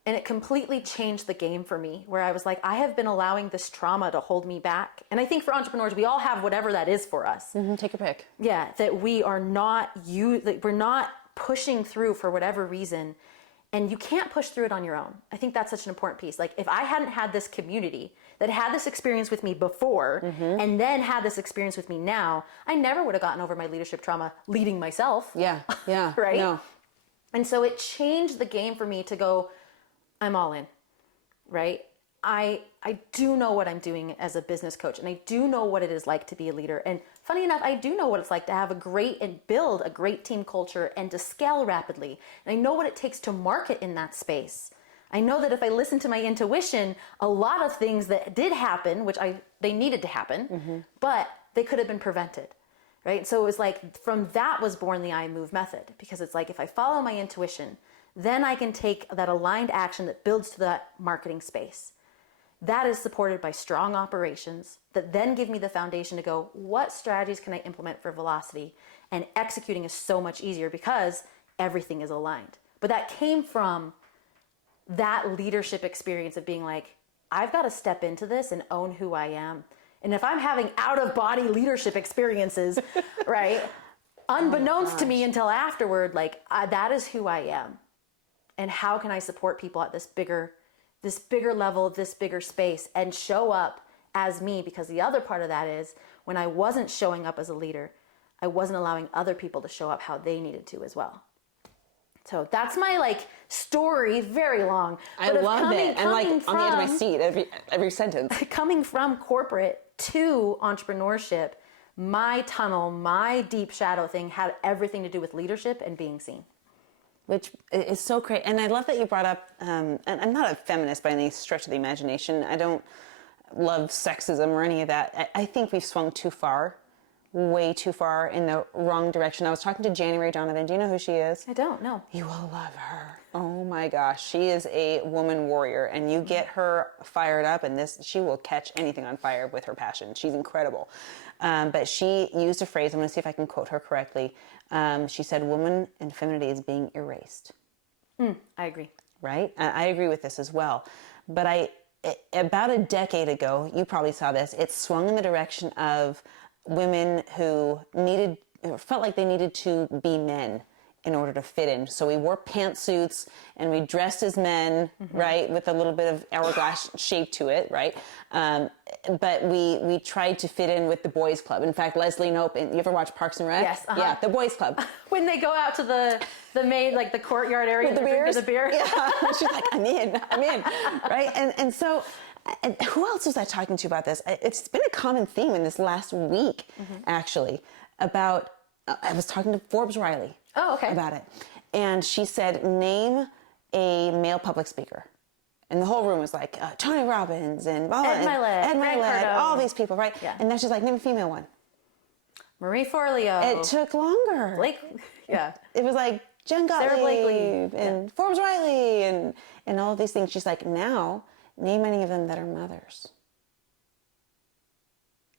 And it completely changed the game for me where I was like, I have been allowing this trauma to hold me back. And I think for entrepreneurs, we all have whatever that is for us. Take your pick. Yeah. That we are that we're not pushing through for whatever reason. And you can't push through it on your own. I think that's such an important piece. Like if I hadn't had this community that had this experience with me before and then had this experience with me now, I never would have gotten over my leadership trauma leading myself. Yeah. Right? No. And so it changed the game for me to go, I'm all in, right? I do know what I'm doing as a business coach, and I do know what it is like to be a leader. And funny enough, I do know what it's like to have a great and build a great team culture and to scale rapidly. And I know what it takes to market in that space. I know that if I listen to my intuition, a lot of things that did happen, which they needed to happen, but they could have been prevented, right? So it was like, from that was born the iMove method, because it's like, if I follow my intuition, then I can take that aligned action that builds to that marketing space. That is supported by strong operations that then give me the foundation to go, what strategies can I implement for velocity? And executing is so much easier because everything is aligned. But that came from that leadership experience of being like, I've got to step into this and own who I am. And if I'm having out of body leadership experiences, right, unbeknownst to me until afterward, like that is who I am. And how can I support people at this bigger level, this bigger space, and show up as me? Because the other part of that is, when I wasn't showing up as a leader, I wasn't allowing other people to show up how they needed to as well. So that's my like story, very long. I love it. And like on the edge of my seat, every sentence. Coming from corporate to entrepreneurship, my tunnel, my deep shadow thing had everything to do with leadership and being seen. Which is so great. And I love that you brought up, and I'm not a feminist by any stretch of the imagination. I don't love sexism or any of that. I think we've swung too far, way too far in the wrong direction. I was talking to January Donovan. Do you know who she is? I don't know. You will love her. Oh my gosh. She is a woman warrior, and you get her fired up, and she will catch anything on fire with her passion. She's incredible. But she used a phrase, I'm going to see if I can quote her correctly. She said, woman and femininity is being erased. I agree. Right? I agree with this as well. But about a decade ago, you probably saw this, it swung in the direction of women who felt like they needed to be men in order to fit in. So we wore pantsuits and we dressed as men, right, with a little bit of hourglass shape to it, right? But we tried to fit in with the boys' club. In fact, Leslie Knope, you ever watch Parks and Rec? Yes. Yeah, the boys' club. When they go out to the main, like the courtyard area With the beers? The beer. Yeah. She's like, I'm in, right? And so, and who else was I talking to about this? It's been a common theme in this last week, actually, about, I was talking to Forbes Riley about it. And she said, name a male public speaker. And the whole room was like, Tony Robbins and Ed Milet, all these people, right? Yeah. And then she's like, name a female one. Marie Forleo. It took longer. Yeah. It was like Jen Gottlieb Sarah Blakely. and Forbes Riley and all of these things. She's like, now name any of them that are mothers.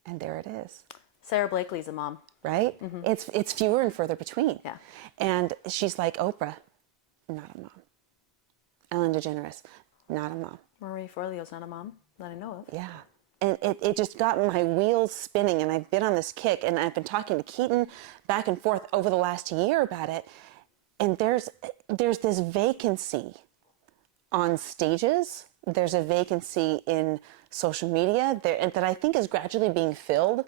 And there it is. Sarah Blakely's a mom. Right? It's fewer and further between. Yeah. And she's like, Oprah, not a mom. Ellen DeGeneres, not a mom. Marie Forleo's not a mom that I know of. Yeah. And it just got my wheels spinning, and I've been on this kick, and I've been talking to Keaton back and forth over the last year about it. And there's this vacancy on stages. There's a vacancy in social media that I think is gradually being filled.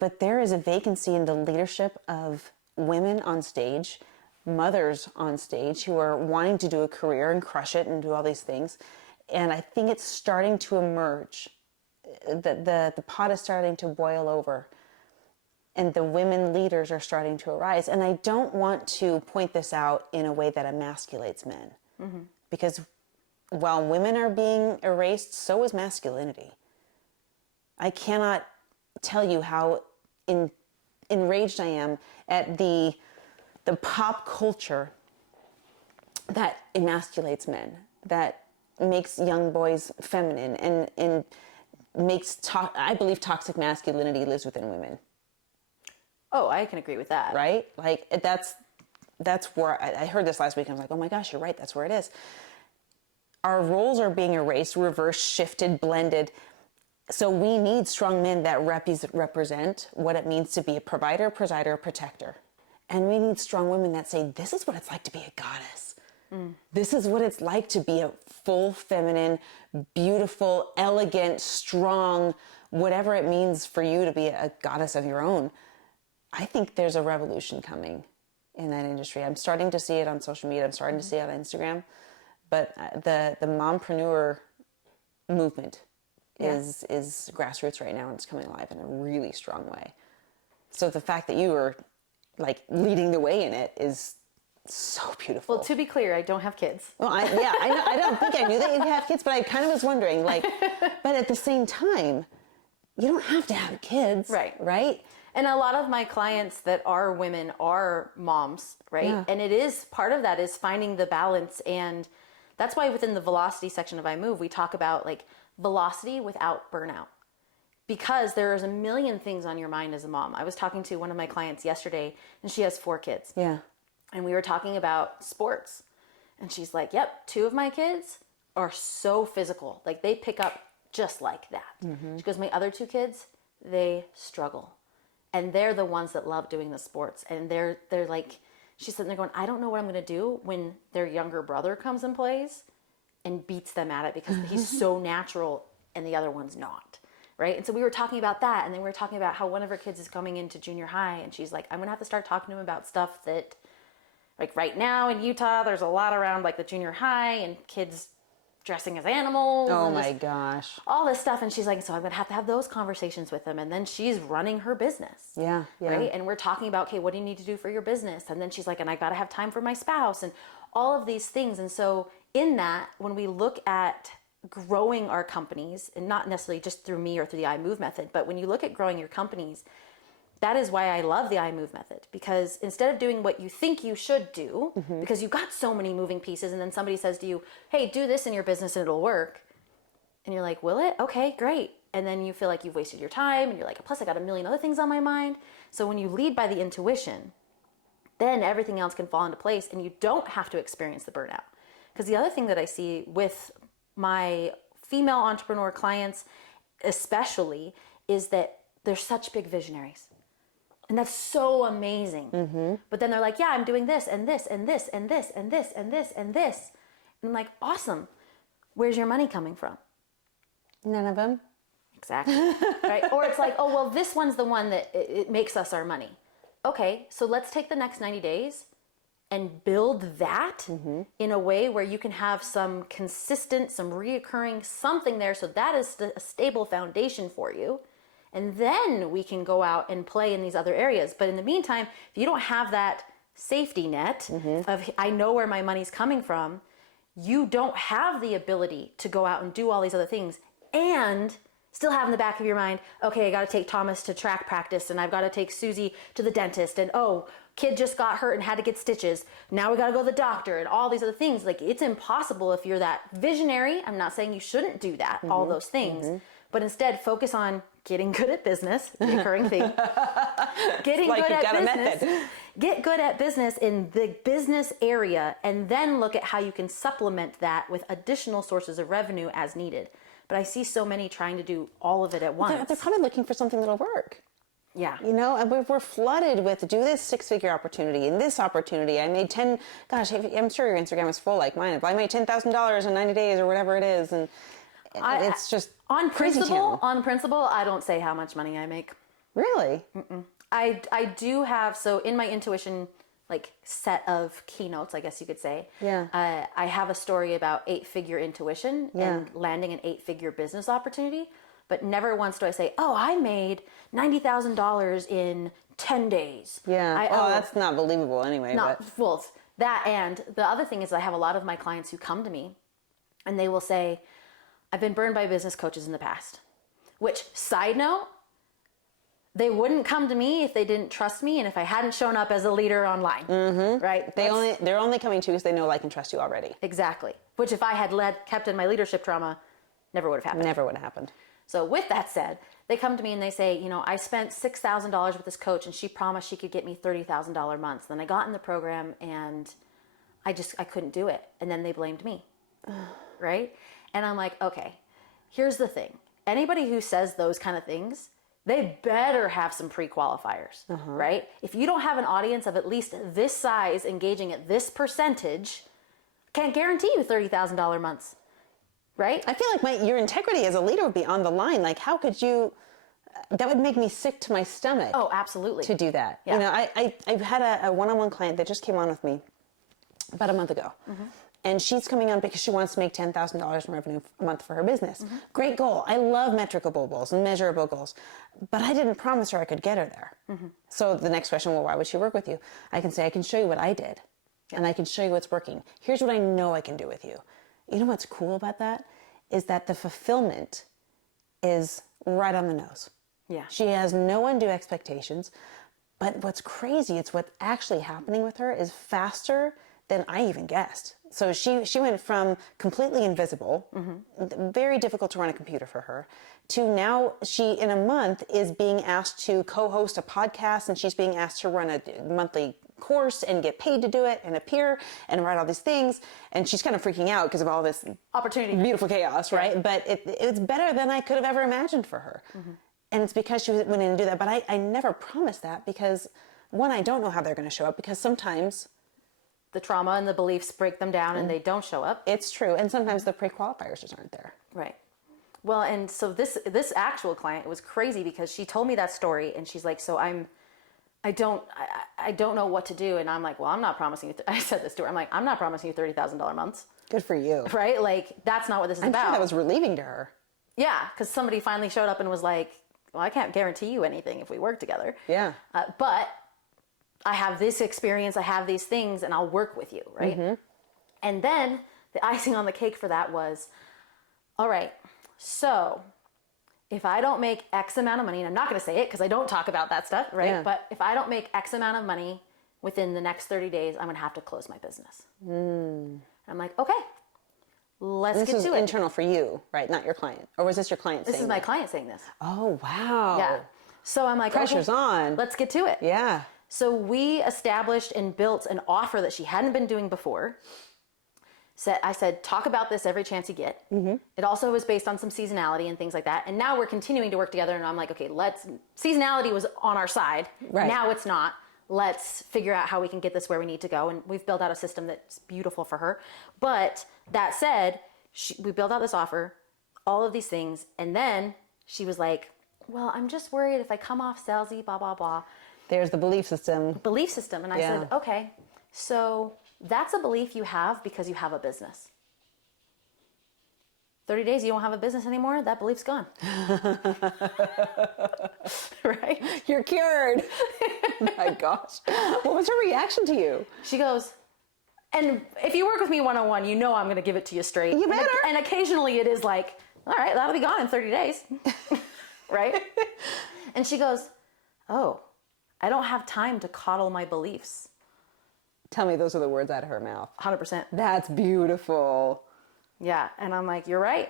But there is a vacancy in the leadership of women on stage, mothers on stage who are wanting to do a career and crush it and do all these things. And I think it's starting to emerge. The pot is starting to boil over. And the women leaders are starting to arise. And I don't want to point this out in a way that emasculates men. Because while women are being erased, so is masculinity. I cannot tell you how enraged I am at the pop culture that emasculates men, that makes young boys feminine, and makes I believe toxic masculinity lives within women. Oh, I can agree with that. Right? Like that's where I heard this last week. And I was like, oh my gosh, you're right. That's where it is. Our roles are being erased, reversed, shifted, blended. So we need strong men that represent what it means to be a provider, presider, protector. And we need strong women that say, this is what it's like to be a goddess. This is what it's like to be a full feminine, beautiful, elegant, strong, whatever it means for you to be a goddess of your own. I think there's a revolution coming in that industry. I'm starting to see it on social media. I'm starting to see it on Instagram. But the mompreneur movement is grassroots right now, and it's coming alive in a really strong way. So the fact that you are like leading the way in it is so beautiful. Well, to be clear, I don't have kids. Well, I know, I don't think I knew that you have kids, but I kind of was wondering, like, but at the same time, you don't have to have kids, right? And a lot of my clients that are women are moms, right? Yeah. And it is, part of that is finding the balance. And that's why within the velocity section of iMove, we talk about like velocity without burnout. Because there's a million things on your mind as a mom. I was talking to one of my clients yesterday, and she has 4 kids. Yeah. And we were talking about sports. And she's like, yep, 2 of my kids are so physical. Like they pick up just like that. She goes, my other 2 kids, they struggle. And they're the ones that love doing the sports. And they're like, she's sitting there going, I don't know what I'm going to do when their younger brother comes and plays and beats them at it because he's so natural and the other one's not. Right. And so we were talking about that. And then we were talking about how one of her kids is coming into junior high. And she's like, I'm going to have to start talking to him about stuff that, like right now in Utah, there's a lot around like the junior high and kids dressing as animals. Oh my gosh. All this stuff. And she's like, so I'm going to have those conversations with him. And then she's running her business. Yeah. Right. And we're talking about, okay, what do you need to do for your business? And then she's like, and I got to have time for my spouse and all of these things. And so in that, when we look at growing our companies, and not necessarily just through me or through the iMove method, but when you look at growing your companies, that is why I love the iMove method, because instead of doing what you think you should do, because you've got so many moving pieces, and then somebody says to you, hey, do this in your business and it'll work. And you're like, will it? Okay, great. And then you feel like you've wasted your time, and you're like, plus I got a million other things on my mind. So when you lead by the intuition, then everything else can fall into place and you don't have to experience the burnout. Because the other thing that I see with my female entrepreneur clients especially is that they're such big visionaries. And that's so amazing. But then they're like, yeah, I'm doing this and this and this and this and this and this and this. And I'm like, awesome. Where's your money coming from? None of them. Exactly. Right? Or it's like, oh, well, this one's the one that it makes us our money. Okay, so let's take the next 90 days and build that in a way where you can have some consistent, some reoccurring something there. So that is a stable foundation for you. And then we can go out and play in these other areas. But in the meantime, if you don't have that safety net of, I know where my money's coming from, you don't have the ability to go out and do all these other things and still have in the back of your mind, okay, I got to take Thomas to track practice and I've got to take Susie to the dentist and, oh, kid just got hurt and had to get stitches. Now we got to go to the doctor and all these other things. Like it's impossible if you're that visionary. I'm not saying you shouldn't do that, all those things, but instead focus on getting good at business, recurring thing. Getting like good at business. Get good at business in the business area and then look at how you can supplement that with additional sources of revenue as needed. But I see so many trying to do all of it at once. They're probably looking for something that'll work. Yeah. You know, and we're flooded with do this 6-figure opportunity and this opportunity. I made I'm sure your Instagram is full like mine. I made $10,000 in 90 days or whatever it is. And it's just on crazy principle, town. I don't say how much money I make. Really? I do have, so in my intuition, like set of keynotes, I guess you could say. Yeah. I have a story about 8-figure intuition and landing an 8-figure business opportunity, but never once do I say, oh, I made $90,000 in 10 days. Yeah. That's not believable anyway. Well, that, and the other thing is I have a lot of my clients who come to me and they will say, I've been burned by business coaches in the past, which, side note, they wouldn't come to me if they didn't trust me and if I hadn't shown up as a leader online, right? They're only coming to you because they know, like, and trust you already. Exactly. Which if I had kept in my leadership trauma, never would have happened. Never would have happened. So with that said, they come to me and they say, you know, I spent $6,000 with this coach and she promised she could get me $30,000 months. Then I got in the program and I couldn't do it. And then they blamed me, right? And I'm like, okay, here's the thing. Anybody who says those kind of things, they better have some pre-qualifiers, right? If you don't have an audience of at least this size engaging at this percentage, can't guarantee you $30,000 months, right? I feel like your integrity as a leader would be on the line. Like, how could you, that would make me sick to my stomach. Oh, absolutely. To do that. Yeah. You know, I've had a one-on-one client that just came on with me about a month ago. and she's coming on because she wants to make $10,000 in revenue a month for her business. Great goal. I love metrical goals and measurable goals, but I didn't promise her I could get her there. So the next question, well, why would she work with you? I can say, I can show you what I did, and I can show you what's working. Here's what I know I can do with you. You know what's cool about that is that the fulfillment is right on the nose. Yeah. She has no undue expectations. But what's crazy, it's what's actually happening with her is faster than I even guessed. So she went from completely invisible, very difficult to run a computer for her, to now she, in a month, is being asked to co-host a podcast, and she's being asked to run a monthly course and get paid to do it and appear and write all these things. And she's kind of freaking out because of all this opportunity, beautiful chaos, right? Yeah. But it's better than I could have ever imagined for her. And it's because she went in and do that. But I never promised that because, one, I don't know how they're going to show up, because sometimes the trauma and the beliefs break them down and they don't show up. It's true. And sometimes the pre-qualifiers just aren't there. Right. Well, and so this actual client, it was crazy because she told me that story and she's like, so I don't know what to do. And I'm like, well, I'm not promising you. I said this to her. I'm like, I'm not promising you $30,000 months. Good for you. Right? Like, that's not what this is about. I'm sure that was relieving to her. Yeah. Because somebody finally showed up and was like, well, I can't guarantee you anything if we work together. Yeah. But I have this experience, I have these things, and I'll work with you, right? And then the icing on the cake for that was, all right, so if I don't make X amount of money, and I'm not going to say it because I don't talk about that stuff, right? Yeah. But if I don't make X amount of money within the next 30 days, I'm going to have to close my business. I'm like, okay, let's get to it. This is internal for you, right? Not your client. Or was this your client saying This is my client saying this. Oh, wow. Yeah. So I'm like, pressure's okay, on. Let's get to it. Yeah. So we established and built an offer that she hadn't been doing before. I said, talk about this every chance you get. It also was based on some seasonality and things like that. And now we're continuing to work together. And I'm like, okay, seasonality was on our side. Right. Now it's not. Let's figure out how we can get this where we need to go. And we've built out a system that's beautiful for her. But that said, we built out this offer, all of these things. And then she was like, well, I'm just worried if I come off salesy, blah, blah, blah. There's the belief system. And I said, okay, so that's a belief you have because you have a business. 30 days, you don't have a business anymore, that belief's gone. Right? You're cured. My gosh. What was her reaction to you? She goes, and if you work with me one-on-one, you know I'm going to give it to you straight. You better. And occasionally it is like, all right, that'll be gone in 30 days. Right? And she goes, oh, I don't have time to coddle my beliefs. Tell me those are the words out of her mouth. 100%. That's beautiful. Yeah. And I'm like, you're right.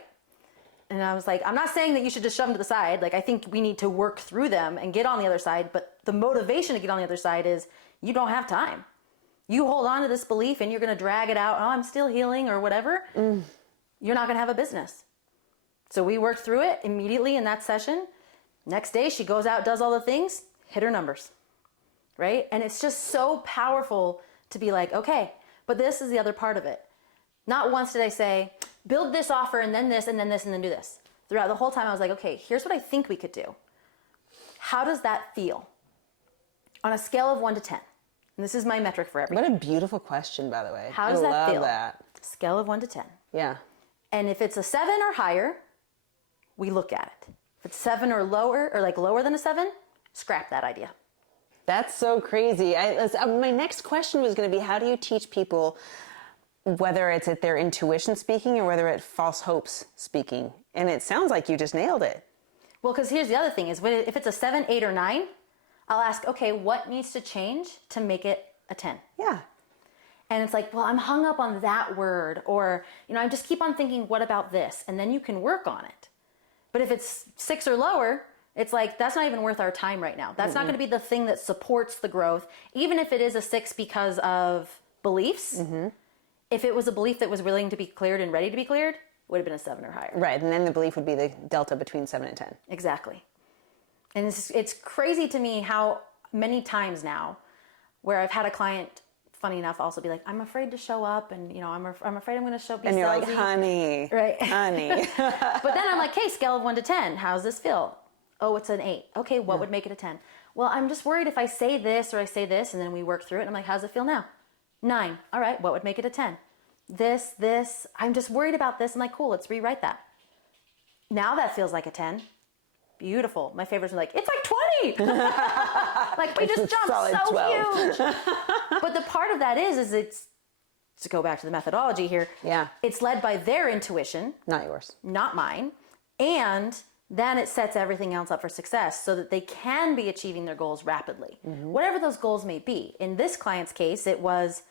And I was like, I'm not saying that you should just shove them to the side. Like, I think we need to work through them and get on the other side. But the motivation to get on the other side is you don't have time. You hold on to this belief and you're going to drag it out. Oh, I'm still healing or whatever. You're not going to have a business. So we worked through it immediately in that session. Next day, she goes out, does all the things, hit her numbers. Right? And it's just so powerful to be like, okay, but this is the other part of it. Not once did I say, build this offer and then this and then this and then do this. Throughout the whole time, I was like, okay, here's what I think we could do. How does that feel? On a scale of 1 to 10. And this is my metric for everything. What a beautiful question, by the way. How does that feel? I love that. Scale of 1 to 10. Yeah. And if it's a 7 or higher, we look at it. If it's 7 or lower, or like lower than a 7, scrap that idea. That's so crazy. My next question was going to be, how do you teach people, whether it's at their intuition speaking or whether it's false hopes speaking? And it sounds like you just nailed it. Well, because here's the other thing is, if it's a 7, 8, or 9, I'll ask, okay, what needs to change to make it a 10? Yeah. And it's like, well, I'm hung up on that word, or, I just keep on thinking, what about this? And then you can work on it. But if it's 6 or lower, it's like, that's not even worth our time right now. That's not going to be the thing that supports the growth. Even if it is a 6 because of beliefs, if it was a belief that was willing to be cleared and ready to be cleared, it would have been a 7 or higher. Right. And then the belief would be the delta between 7 and 10. Exactly. And it's crazy to me how many times now where I've had a client, funny enough, also be like, I'm afraid to show up, and I'm afraid I'm going to be and you're salesy. like, honey, right? Honey. But then I'm like, hey, scale of 1 to 10, how's this feel? Oh, it's an 8. Okay, what would make it a 10? Well, I'm just worried if I say this or I say this, and then we work through it. And I'm like, how's it feel now? 9. All right, what would make it a 10? this. I'm just worried about this. I'm like, cool, let's rewrite that. Now that feels like a 10. Beautiful. My favorites are like, it's like 20. Like, we just jumped so 12. huge. But the part of that is it's, to go back to the methodology here. Yeah. It's led by their intuition. Not yours. Not mine. And then it sets everything else up for success so that they can be achieving their goals rapidly. Whatever those goals may be. In this client's case, it was,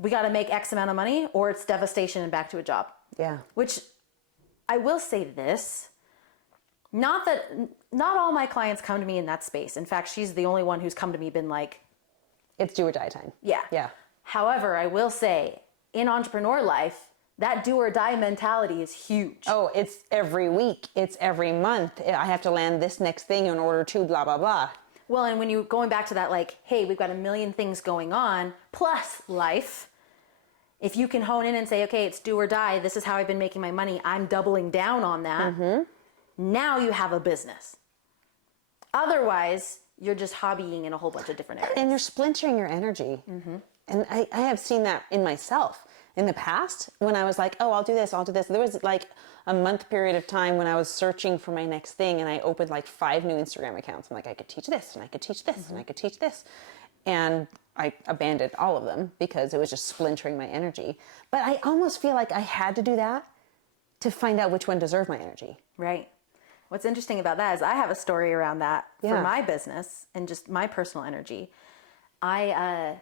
we got to make X amount of money or it's devastation and back to a job. Yeah. Which I will say this, not all my clients come to me in that space. In fact, she's the only one who's come to me been like, it's do or die time. yeah. Yeah. However, I will say in entrepreneur life, that do or die mentality is huge. Oh, it's every week. It's every month. I have to land this next thing in order to blah, blah, blah. Well, and when you going back to that, like, hey, we've got a million things going on, plus life. If you can hone in and say, okay, it's do or die. This is how I've been making my money. I'm doubling down on that. Now you have a business. Otherwise, you're just hobbying in a whole bunch of different areas. And you're splintering your energy. And I have seen that in myself. In the past, when I was like, oh, I'll do this. There was like a month period of time when I was searching for my next thing and I opened like 5 new Instagram accounts. I'm like, I could teach this and I could teach this and I could teach this. And I abandoned all of them because it was just splintering my energy. But I almost feel like I had to do that to find out which one deserved my energy. Right. What's interesting about that is I have a story around that for my business and just my personal energy. I'm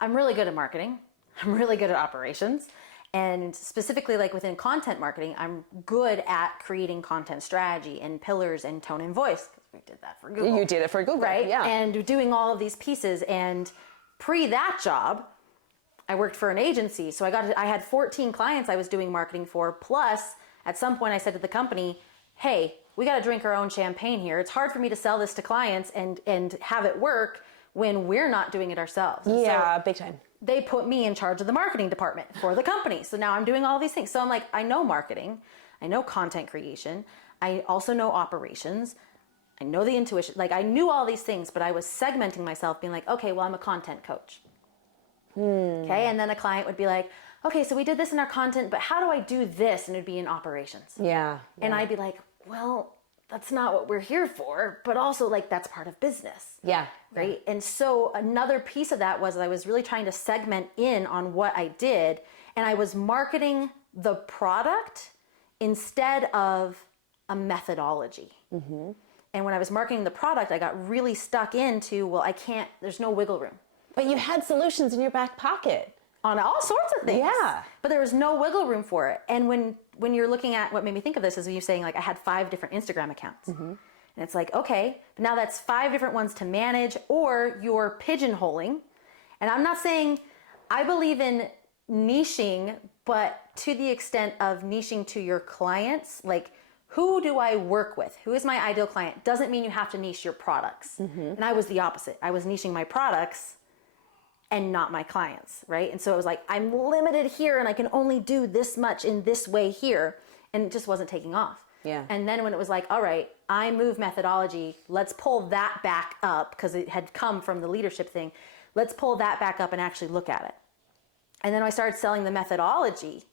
really good at marketing. I'm really good at operations. And specifically like within content marketing, I'm good at creating content strategy and pillars and tone and voice. We did that for Google. You did it for Google, right? Yeah. And doing all of these pieces. And pre that job, I worked for an agency. So I had 14 clients I was doing marketing for. Plus, at some point I said to the company, hey, we got to drink our own champagne here. It's hard for me to sell this to clients and have it work when we're not doing it ourselves. Yeah, big time. They put me in charge of the marketing department for the company. So now I'm doing all these things. So I'm like, I know marketing. I know content creation. I also know operations. I know the intuition. Like I knew all these things, but I was segmenting myself being like, okay, well, I'm a content coach. Okay. And then a client would be like, okay, so we did this in our content, but how do I do this? And it'd be in operations. Yeah. And I'd be like, well, that's not what we're here for, but also like that's part of business. Yeah. Right. And so another piece of that was I was really trying to segment in on what I did, and I was marketing the product instead of a methodology. And when I was marketing the product, I got really stuck into, well, there's no wiggle room. But you had solutions in your back pocket. On all sorts of things. Yeah. But there was no wiggle room for it. And when you're looking at what made me think of this is you're saying like I had 5 different Instagram accounts. And it's like, okay, but now that's 5 different ones to manage, or you're pigeonholing. And I'm not saying I believe in niching, but to the extent of niching to your clients, like who do I work with? Who is my ideal client? Doesn't mean you have to niche your products. And I was the opposite. I was niching my products and not my clients, right? And so it was like, I'm limited here and I can only do this much in this way here. And it just wasn't taking off. Yeah. And then when it was like, all right, iMove methodology, let's pull that back up because it had come from the leadership thing. Let's pull that back up and actually look at it. And then I started selling the methodology.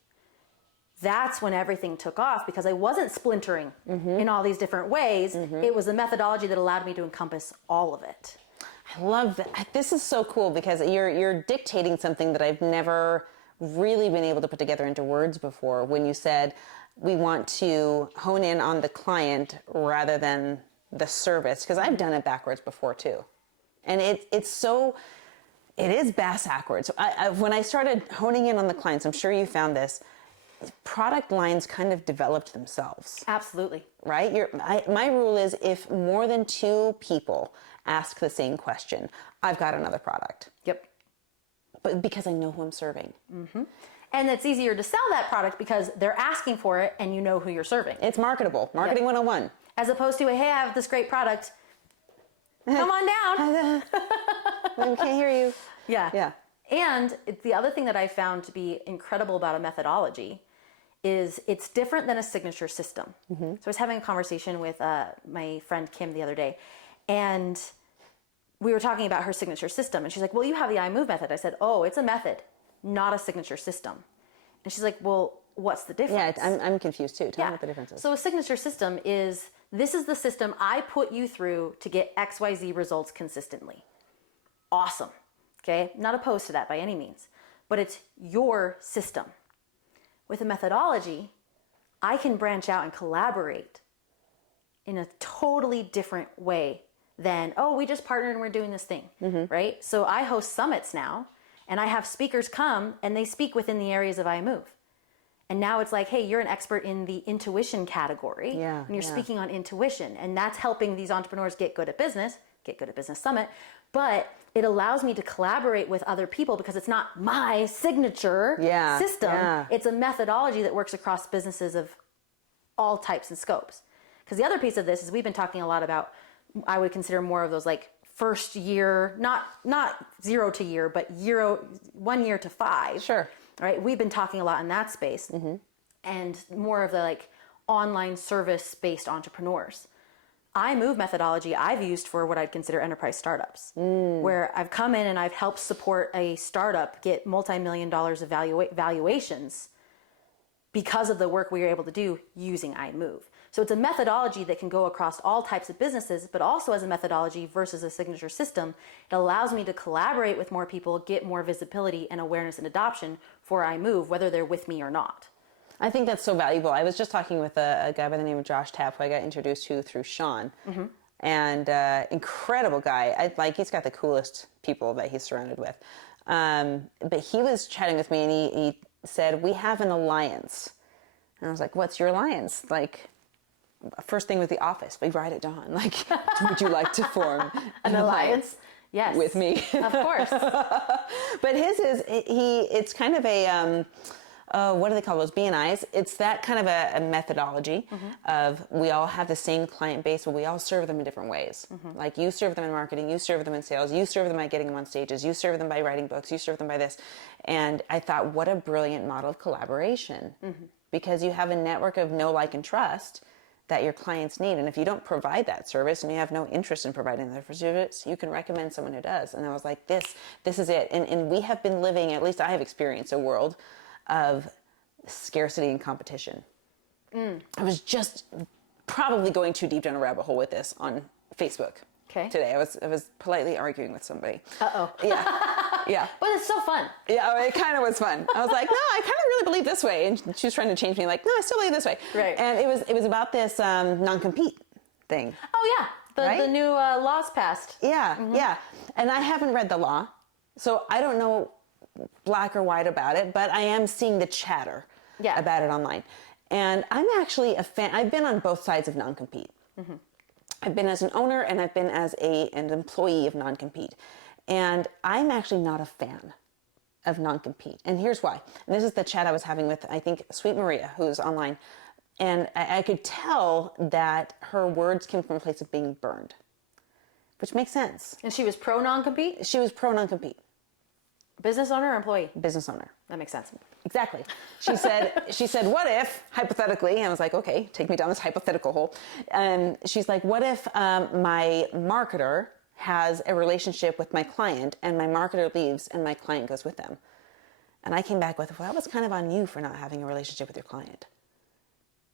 That's when everything took off because I wasn't splintering in all these different ways. It was the methodology that allowed me to encompass all of it. I love that. This is so cool because you're dictating something that I've never really been able to put together into words before. When you said we want to hone in on the client rather than the service, because I've done it backwards before too, and it is backwards. When I started honing in on the clients, I'm sure you found this. Product lines kind of developed themselves. Absolutely. Right? My rule is if more than 2 people ask the same question, I've got another product. Yep. But because I know who I'm serving. And it's easier to sell that product because they're asking for it and you know who you're serving. It's marketable. Marketing 101. As opposed to, hey, I have this great product. Come on down. I can't hear you. Yeah. And the other thing that I found to be incredible about a methodology is it's different than a signature system. So I was having a conversation with my friend Kim the other day, and we were talking about her signature system. And she's like, well, you have the iMove method. I said, oh, it's a method. not a signature system. And she's like, well, what's the difference? Yeah, I'm confused too. Tell me what the difference is. So a signature system is, this is the system I put you through to get XYZ results consistently. Awesome. Okay. Not opposed to that by any means, but it's your system. With a methodology, I can branch out and collaborate in a totally different way than, oh, we just partnered and we're doing this thing, right? So I host summits now, and I have speakers come and they speak within the areas of iMove. And now it's like, hey, you're an expert in the intuition category, and you're speaking on intuition, and that's helping these entrepreneurs get good at business summit. But it allows me to collaborate with other people because it's not my signature system. Yeah. It's a methodology that works across businesses of all types and scopes. Because the other piece of this is we've been talking a lot about, I would consider more of those like first year, not 0 to year, but 1 year to 5. Sure. Right? We've been talking a lot in that space, and more of the like online service-based entrepreneurs. iMove methodology I've used for what I'd consider enterprise startups, where I've come in and I've helped support a startup get multi-million dollars of valuations because of the work we were able to do using iMove. So it's a methodology that can go across all types of businesses, but also as a methodology versus a signature system, it allows me to collaborate with more people, get more visibility and awareness and adoption for iMove, whether they're with me or not. I think that's so valuable. I was just talking with a guy by the name of Josh Tapp, who I got introduced to through Sean. And incredible guy. He's got the coolest people that he's surrounded with. But he was chatting with me and he said, we have an alliance. And I was like, what's your alliance? Like, first thing with the office, we write it down. Like, would you like to form an alliance? Yes. With me? Of course. But his is, it's kind of a, what do they call those, BNIs? It's that kind of a methodology of we all have the same client base, but we all serve them in different ways. Like you serve them in marketing, you serve them in sales, you serve them by getting them on stages, you serve them by writing books, you serve them by this. And I thought, what a brilliant model of collaboration. Because you have a network of know, like, and trust that your clients need. And if you don't provide that service and you have no interest in providing that service, you can recommend someone who does. And I was like, this is it. And we have been living, at least I have experienced a world of scarcity and competition. I was just probably going too deep down a rabbit hole with this on Facebook today. I was politely arguing with somebody. Uh-oh. Yeah. But it's so fun. Yeah, it kind of was fun. I was like, no, I kind of really believe this way. And she was trying to change me like, no, I still believe this way. Right. And it was about this non-compete thing. Oh, yeah. The new laws passed. Yeah, yeah. And I haven't read the law, so I don't know black or white about it, but I am seeing the chatter about it online. And I'm actually a fan. I've been on both sides of non-compete. I've been as an owner and I've been as an employee of non-compete. And I'm actually not a fan of non-compete. And here's why. And this is the chat I was having with, I think, Sweet Maria, who's online. And I could tell that her words came from a place of being burned, which makes sense. And she was pro non-compete? She was pro non-compete. Business owner or employee? Business owner. That makes sense. Exactly. She said, what if, hypothetically, and I was like, okay, take me down this hypothetical hole. And she's like, what if my marketer has a relationship with my client and my marketer leaves and my client goes with them? And I came back with, well, that was kind of on you for not having a relationship with your client.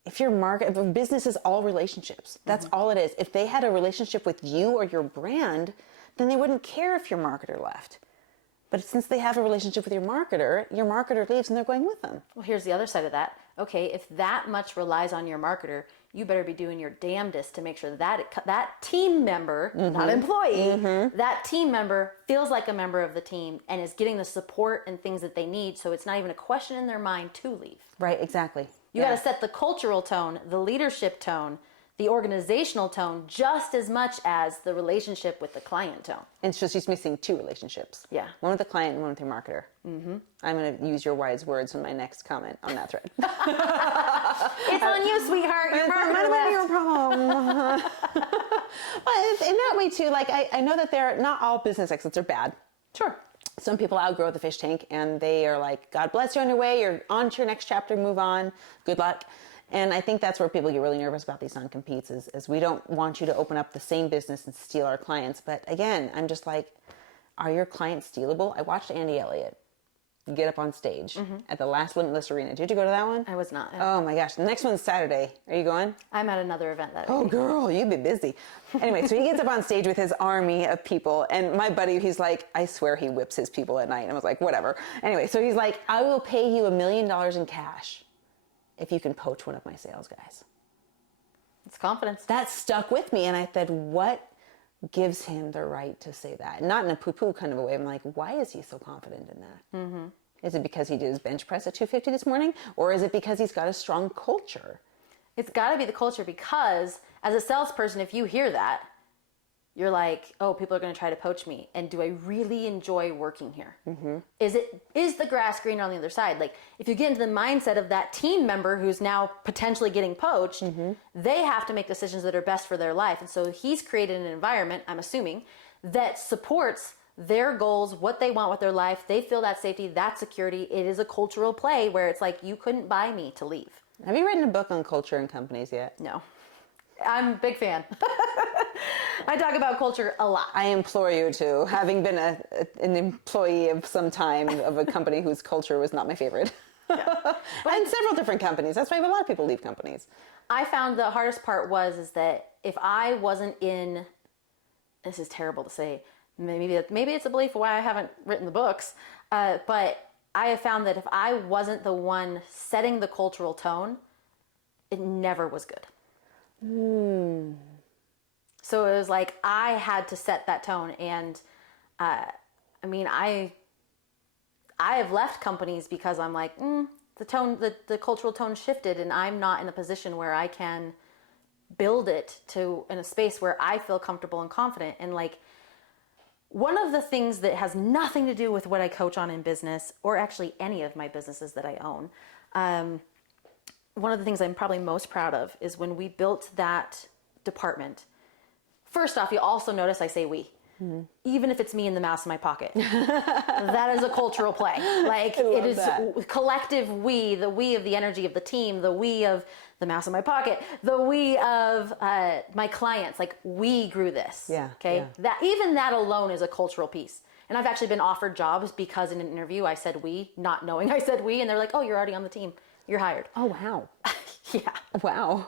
If if business is all relationships, that's all it is. If they had a relationship with you or your brand, then they wouldn't care if your marketer left. But since they have a relationship with your marketer leaves and they're going with them. Well, here's the other side of that. Okay, if that much relies on your marketer, you better be doing your damnedest to make sure that team member, not employee, that team member feels like a member of the team and is getting the support and things that they need, so it's not even a question in their mind to leave. Right, exactly. You got to set the cultural tone, the leadership tone, the organizational tone, just as much as the relationship with the client tone. And so she's missing two relationships. Yeah. One with the client and one with your marketer. I'm going to use your wise words in my next comment on that thread. It's on you, sweetheart. Your marketer left. Your problem. But in that way too, like I know that not all business exits are bad. Sure. Some people outgrow the fish tank and they are like, God bless you on your way. You're on to your next chapter. Move on. Good luck. And I think that's where people get really nervous about these non-competes is we don't want you to open up the same business and steal our clients. But again, I'm just like, are your clients stealable? I watched Andy Elliott get up on stage at the last Limitless Arena. Did you go to that one? I was not. Oh my gosh. The next one's Saturday. Are you going? I'm at another event that Oh day. girl, you've been busy. Anyway, so he gets up on stage with his army of people, and my buddy, he's like, I swear he whips his people at night. And I was like, whatever. Anyway, so he's like, I will pay you $1 million in cash if you can poach one of my sales guys. It's confidence. That stuck with me, and I said, what gives him the right to say that? Not in a poo-poo kind of a way. I'm like, why is he so confident in that? Mm-hmm. Is it because he did his bench press at 250 this morning? Or is it because he's got a strong culture? It's got to be the culture, because as a salesperson, if you hear that, you're like, oh, people are going to try to poach me. And do I really enjoy working here? Mm-hmm. Is the grass greener on the other side? Like, if you get into the mindset of that team member who's now potentially getting poached, they have to make decisions that are best for their life. And so he's created an environment, I'm assuming, that supports their goals, what they want with their life. They feel that safety, that security. It is a cultural play where it's like, you couldn't buy me to leave. Have you written a book on culture in companies yet? No. I'm a big fan. I talk about culture a lot. I implore you to, having been an employee of some time of a company whose culture was not my favorite. Yeah. And several different companies. That's why a lot of people leave companies. I found the hardest part is that if I wasn't in, this is terrible to say, maybe it's a belief of why I haven't written the books, but I have found that if I wasn't the one setting the cultural tone, it never was good. So it was like I had to set that tone, and I have left companies because I'm like, the tone, the cultural tone shifted, and I'm not in a position where I can build it in a space where I feel comfortable and confident. And like, one of the things that has nothing to do with what I coach on in business, or actually any of my businesses that I own, one of the things I'm probably most proud of is when we built that department. First off, you also notice I say we. Mm-hmm. Even if it's me and the mouse in my pocket. That is a cultural play. Like, it is that collective we, the we of the energy of the team, the we of the mouse in my pocket, the we of my clients. Like, we grew this. Yeah. Okay. Yeah. That alone is a cultural piece. And I've actually been offered jobs because in an interview I said we, not knowing I said we, and they're like, oh, you're already on the team. You're hired. Oh, wow. Yeah. Wow.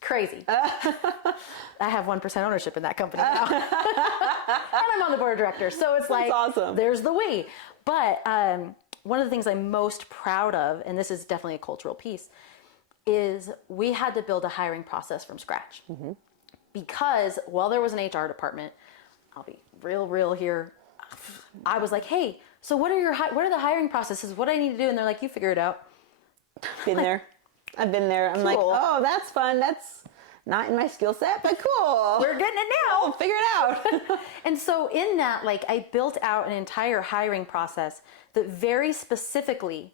Crazy. I have 1% ownership in that company now. And I'm on the board of directors. So it's like, awesome. There's the we. But one of the things I'm most proud of, and this is definitely a cultural piece, is we had to build a hiring process from scratch. Mm-hmm. Because while there was an HR department, I'll be real here, I was like, hey, so what are the hiring processes? What do I need to do? And they're like, you figure it out. Been there. I've been there. I'm like, oh, that's fun. That's not in my skill set, but cool. We're getting it now. We'll figure it out. And so in that, like, I built out an entire hiring process that very specifically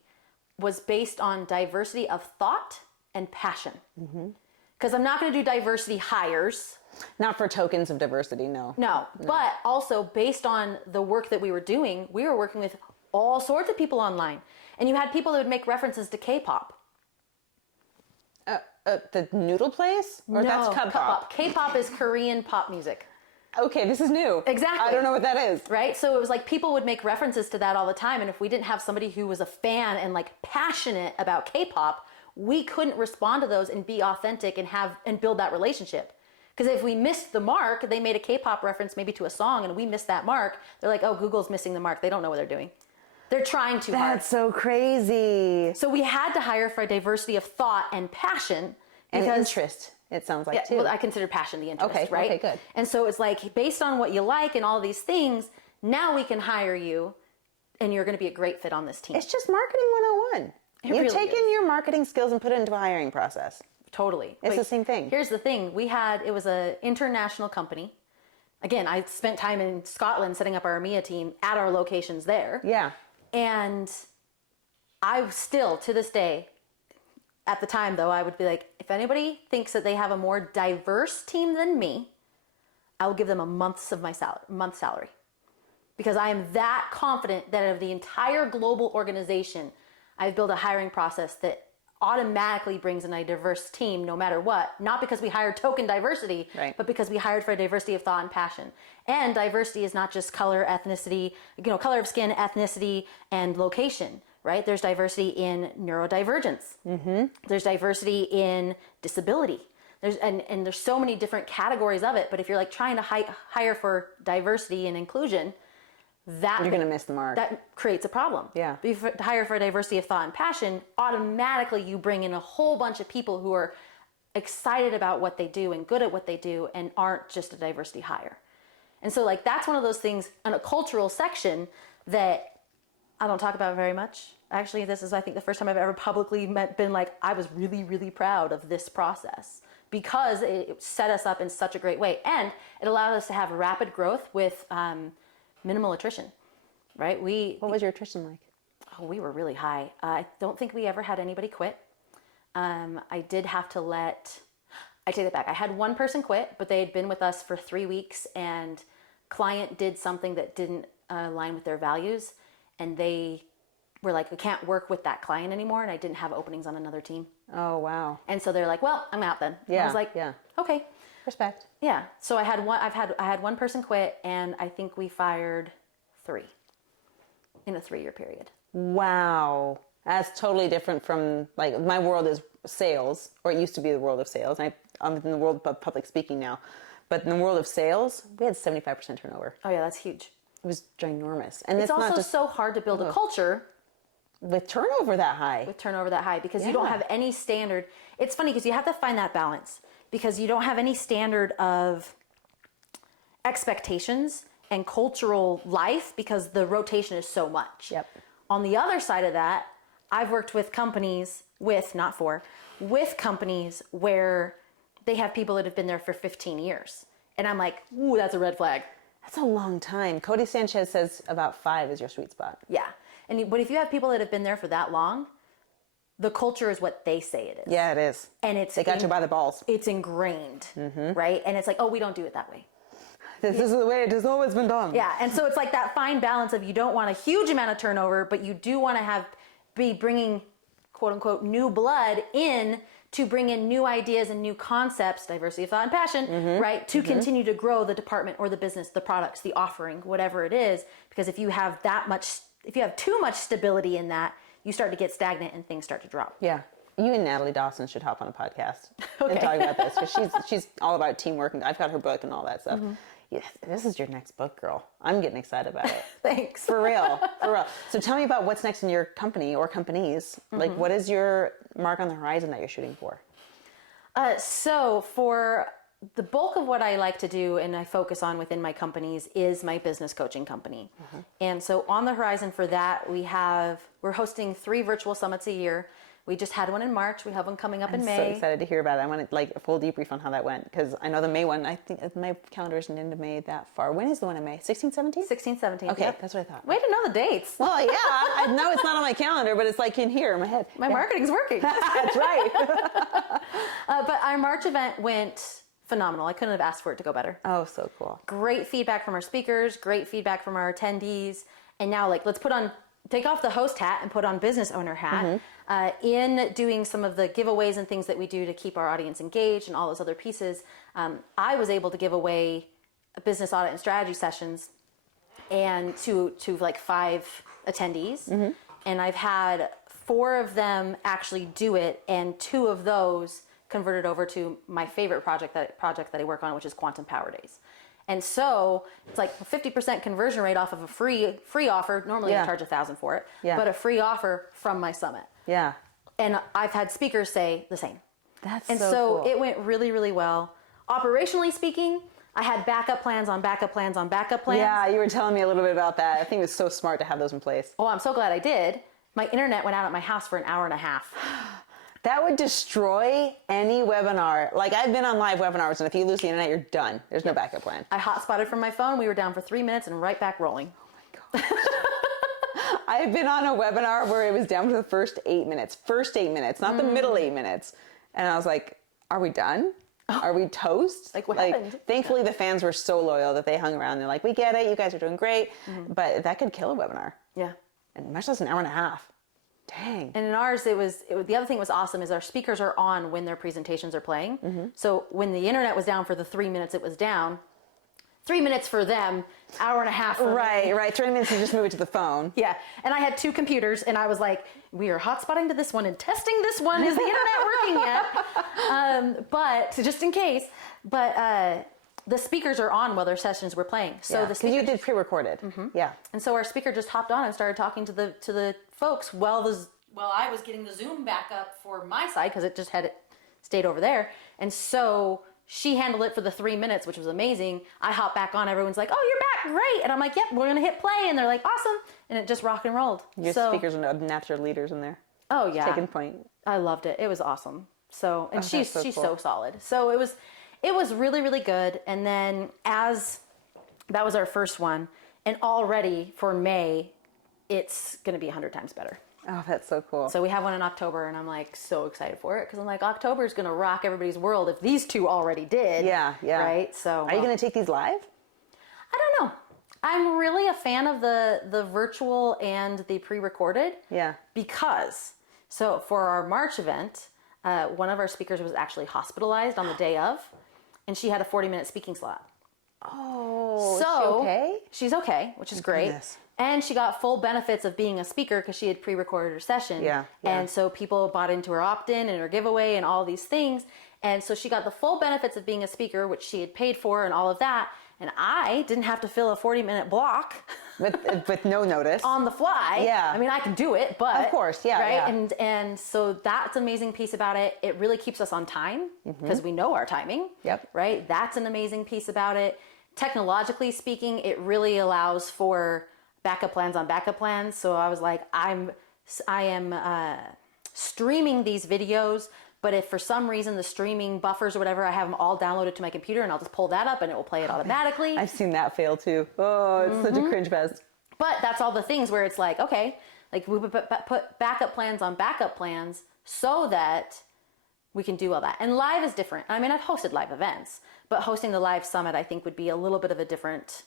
was based on diversity of thought and passion. Because I'm not going to do diversity hires. Not for tokens of diversity, no. No, but also based on the work that we were doing, we were working with all sorts of people online. And you had people that would make references to K-pop. The noodle place? Or no, that's K-pop? K-pop is Korean pop music. Okay, this is new. Exactly. I don't know what that is. Right? So it was like people would make references to that all the time. And if we didn't have somebody who was a fan and like passionate about K-pop, we couldn't respond to those and be authentic and build that relationship. Because if we missed the mark, they made a K-pop reference maybe to a song and we missed that mark, they're like, oh, Google's missing the mark. They don't know what they're doing. They're trying too hard. That's so crazy. So we had to hire for a diversity of thought and passion. And interest, it sounds like, too. Well, I consider passion the interest, right? Okay, good. And so it's like, based on what you like and all these things, now we can hire you and you're going to be a great fit on this team. It's just marketing 101. You've taken your marketing skills and put it into a hiring process. Totally. It's the same thing. Here's the thing. It was an international company. Again, I spent time in Scotland setting up our EMEA team at our locations there. Yeah. And I still, to this day, at the time though, I would be like, if anybody thinks that they have a more diverse team than me, I will give them a month's salary. Because I am that confident that of the entire global organization, I've built a hiring process that automatically brings in a diverse team no matter what, not because we hired token diversity, Right. but because we hired for a diversity of thought and passion. And diversity is not just color, ethnicity, color of skin, ethnicity, and location, right? There's diversity in neurodivergence. There's diversity in disability. And there's so many different categories of it, but if you're like trying to hire for diversity and inclusion, You're going to miss the mark. that creates a problem. Yeah. But if you hire for a diversity of thought and passion, automatically you bring in a whole bunch of people who are excited about what they do and good at what they do and aren't just a diversity hire. And so like that's one of those things in a cultural section that I don't talk about very much. Actually, this is, I think, the first time I've ever publicly been like, I was really, really proud of this process because it set us up in such a great way. And it allowed us to have rapid growth with minimal attrition, right? What was your attrition like? Oh, we were really high. I don't think we ever had anybody quit. I did have to I take it back. I had one person quit, but they had been with us for 3 weeks and client did something that didn't align with their values. And they were like, we can't work with that client anymore. And I didn't have openings on another team. Oh, wow. And so they're like, well, I'm out then. And Yeah. I was like, Yeah. okay. Respect. Yeah. So I had one person quit and I think we fired 3 in a 3-year period. Wow. That's totally different from, like, my world is sales, or it used to be the world of sales. I'm in the world of public speaking now. But in the world of sales, we had 75% turnover. Oh yeah, that's huge. It was ginormous. And It's not also just so hard to build a culture with turnover that high. with turnover that high because you don't have any standard. It's funny because you have to find that balance because you don't have any standard of expectations and cultural life because the rotation is so much. Yep. On the other side of that, I've worked with companies with companies where they have people that have been there for 15 years. And I'm like, ooh, that's a red flag. That's a long time. Cody Sanchez says about 5 is your sweet spot. Yeah. But if you have people that have been there for that long, the culture is what they say it is. Yeah, it is. And They got you by the balls. It's ingrained, right? And it's like, oh, we don't do it that way. This is the way it has always been done. Yeah. And so it's like that fine balance of you don't want a huge amount of turnover, but you do want to be bringing quote unquote new blood in to bring in new ideas and new concepts, diversity of thought and passion, right? To continue to grow the department or the business, the products, the offering, whatever it is. Because if you have too much stability in that, you start to get stagnant and things start to drop. Yeah. You and Natalie Dawson should hop on a podcast and talk about this because she's all about teamwork and I've got her book and all that stuff. Yes, this is your next book, girl. I'm getting excited about it. Thanks. For real. So tell me about what's next in your company or companies. Like, what is your mark on the horizon that you're shooting for? So for the bulk of what I like to do and I focus on within my companies is my business coaching company. And so on the horizon for that, we're hosting 3 virtual summits a year. We just had one in March. We have one coming up in May. I'm so excited to hear about it. I want to, like, a full debrief on how that went because I know the May one, I think my calendar isn't into May that far. When is the one in May? 16, 17? 16, 17. Okay, Yep. that's what I thought. Way to know the dates. Well, yeah, I know it's not on my calendar, but it's like in here in my head. My marketing's working. That's right. But our March event went phenomenal. I couldn't have asked for it to go better. Oh, so cool. Great feedback from our speakers, great feedback from our attendees. And now, like, let's take off the host hat and put on business owner hat. In doing some of the giveaways and things that we do to keep our audience engaged and all those other pieces, I was able to give away business audit and strategy sessions and to like 5 attendees. And I've had 4 of them actually do it, and 2 of those converted over to my favorite project that I work on, which is Quantum Power Days. And so it's like a 50% conversion rate off of a free offer. Normally I charge $1,000 for it, but a free offer from my summit. Yeah. And I've had speakers say the same. That's so cool. It went really, really well. Operationally speaking, I had backup plans on backup plans on backup plans. Yeah, you were telling me a little bit about that. I think it was so smart to have those in place. Oh, I'm so glad I did. My internet went out at my house for an hour and a half. That would destroy any webinar. Like, I've been on live webinars, and if you lose the internet, you're done. There's no backup plan. I hotspotted from my phone. We were down for 3 minutes and right back rolling. Oh my gosh. I've been on a webinar where it was down for the first 8 minutes. Not the middle 8 minutes. And I was like, are we done? Are we toast? Like, what happened? Thankfully, the fans were so loyal that they hung around. They're like, we get it. You guys are doing great. But that could kill a webinar. Yeah. And much less an hour and a half. Dang. And in ours, the other thing that was awesome is our speakers are on when their presentations are playing. So when the internet was down for the 3 minutes it was down, 3 minutes for them, hour and a half for me. Right. 3 minutes, you just move it to the phone. Yeah. And I had 2 computers, and I was like, we are hotspotting to this one and testing this one. Is the internet working yet? But just in case. But the speakers are on while their sessions were playing. So the speakers, you did pre-recorded. Yeah. and so our speaker just hopped on and started talking to the folks while I was getting the Zoom back up for my side, because it just had stayed over there. And so she handled it for the 3 minutes, which was amazing. I hopped back on. Everyone's like, "Oh, you're back. Great." And I'm like, "Yep, we're going to hit play." And they're like, "Awesome." And it just rock and rolled. Your speakers are natural leaders in there. Oh, yeah. Taking point. I loved it. It was awesome. So, and she's so cool. so solid. So it was really, really good. And then that was our first one. And already for May, it's going to be 100 times better. Oh, that's so cool. So we have one in October, and I'm like so excited for it, because I'm like, October is going to rock everybody's world if these 2 already did. Yeah. Right? So are you going to take these live? I don't know. I'm really a fan of the virtual and the pre-recorded. Yeah. Because, so for our March event, one of our speakers was actually hospitalized on the day of, and she had a 40-minute speaking slot. Oh, So is she okay? She's okay, which is great. Goodness. And she got full benefits of being a speaker because she had pre-recorded her session. Yeah. And so people bought into her opt-in and her giveaway and all these things. And so she got the full benefits of being a speaker, which she had paid for and all of that. And I didn't have to fill a 40-minute block With no notice. on the fly. Yeah. I mean, I can do it, but Of course, yeah, right. yeah. And so that's an amazing piece about it. It really keeps us on time because we know our timing. Yep. Right. That's an amazing piece about it. Technologically speaking, it really allows for backup plans on backup plans. So I was like, I am streaming these videos, but if for some reason the streaming buffers or whatever, I have them all downloaded to my computer, and I'll just pull that up and it will play it automatically. I've seen that fail too. Oh, it's such a cringe fest. But that's all the things where it's like, okay, like we put backup plans on backup plans so that we can do all that. And live is different. I mean, I've hosted live events, but hosting the live summit, I think, would be a little bit of a different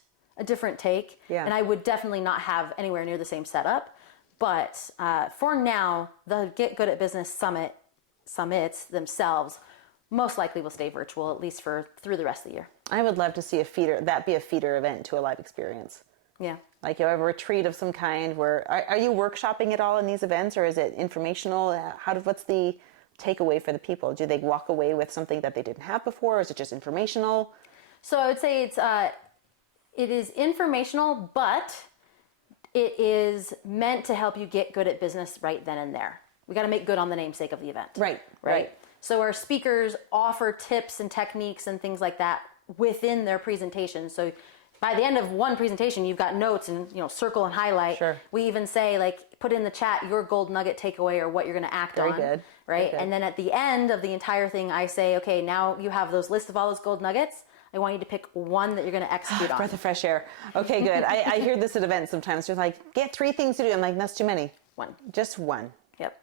take. Yeah. And I would definitely not have anywhere near the same setup. But for now, the Get Good at Business summits themselves most likely will stay virtual, at least through the rest of the year. I would love to see that be a feeder event to a live experience. Yeah. Like you have a retreat of some kind where, are you workshopping at all in these events, or is it informational? What's the takeaway for the people? Do they walk away with something that they didn't have before, or is it just informational? So I would say it is informational, but it is meant to help you get good at business right then and there. We got to make good on the namesake of the event. Right. So our speakers offer tips and techniques and things like that within their presentation. So by the end of one presentation, you've got notes and, circle and highlight. Sure. We even say, like, put in the chat your gold nugget takeaway or what you're going to act on. Very good. Right. Very good. And then at the end of the entire thing, I say, okay, now you have those list of all those gold nuggets. I want you to pick one that you're going to execute on. Breath of fresh air. Okay, good. I hear this at events sometimes. They're like, get 3 things to do. I'm like, that's too many. One. Just one. Yep.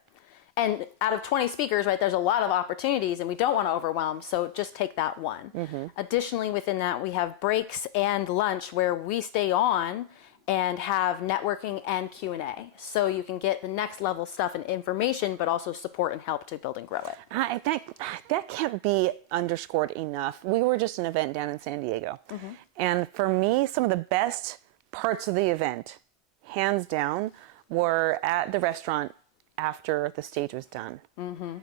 And out of 20 speakers, right, there's a lot of opportunities and we don't want to overwhelm. So just take that one. Mm-hmm. Additionally, within that, we have breaks and lunch where we stay on and have networking and Q&A. So you can get the next level stuff and information, but also support and help to build and grow it. That can't be underscored enough. We were just an event down in San Diego. Mm-hmm. And for me, some of the best parts of the event, hands down, were at the restaurant after the stage was done. Mm-hmm.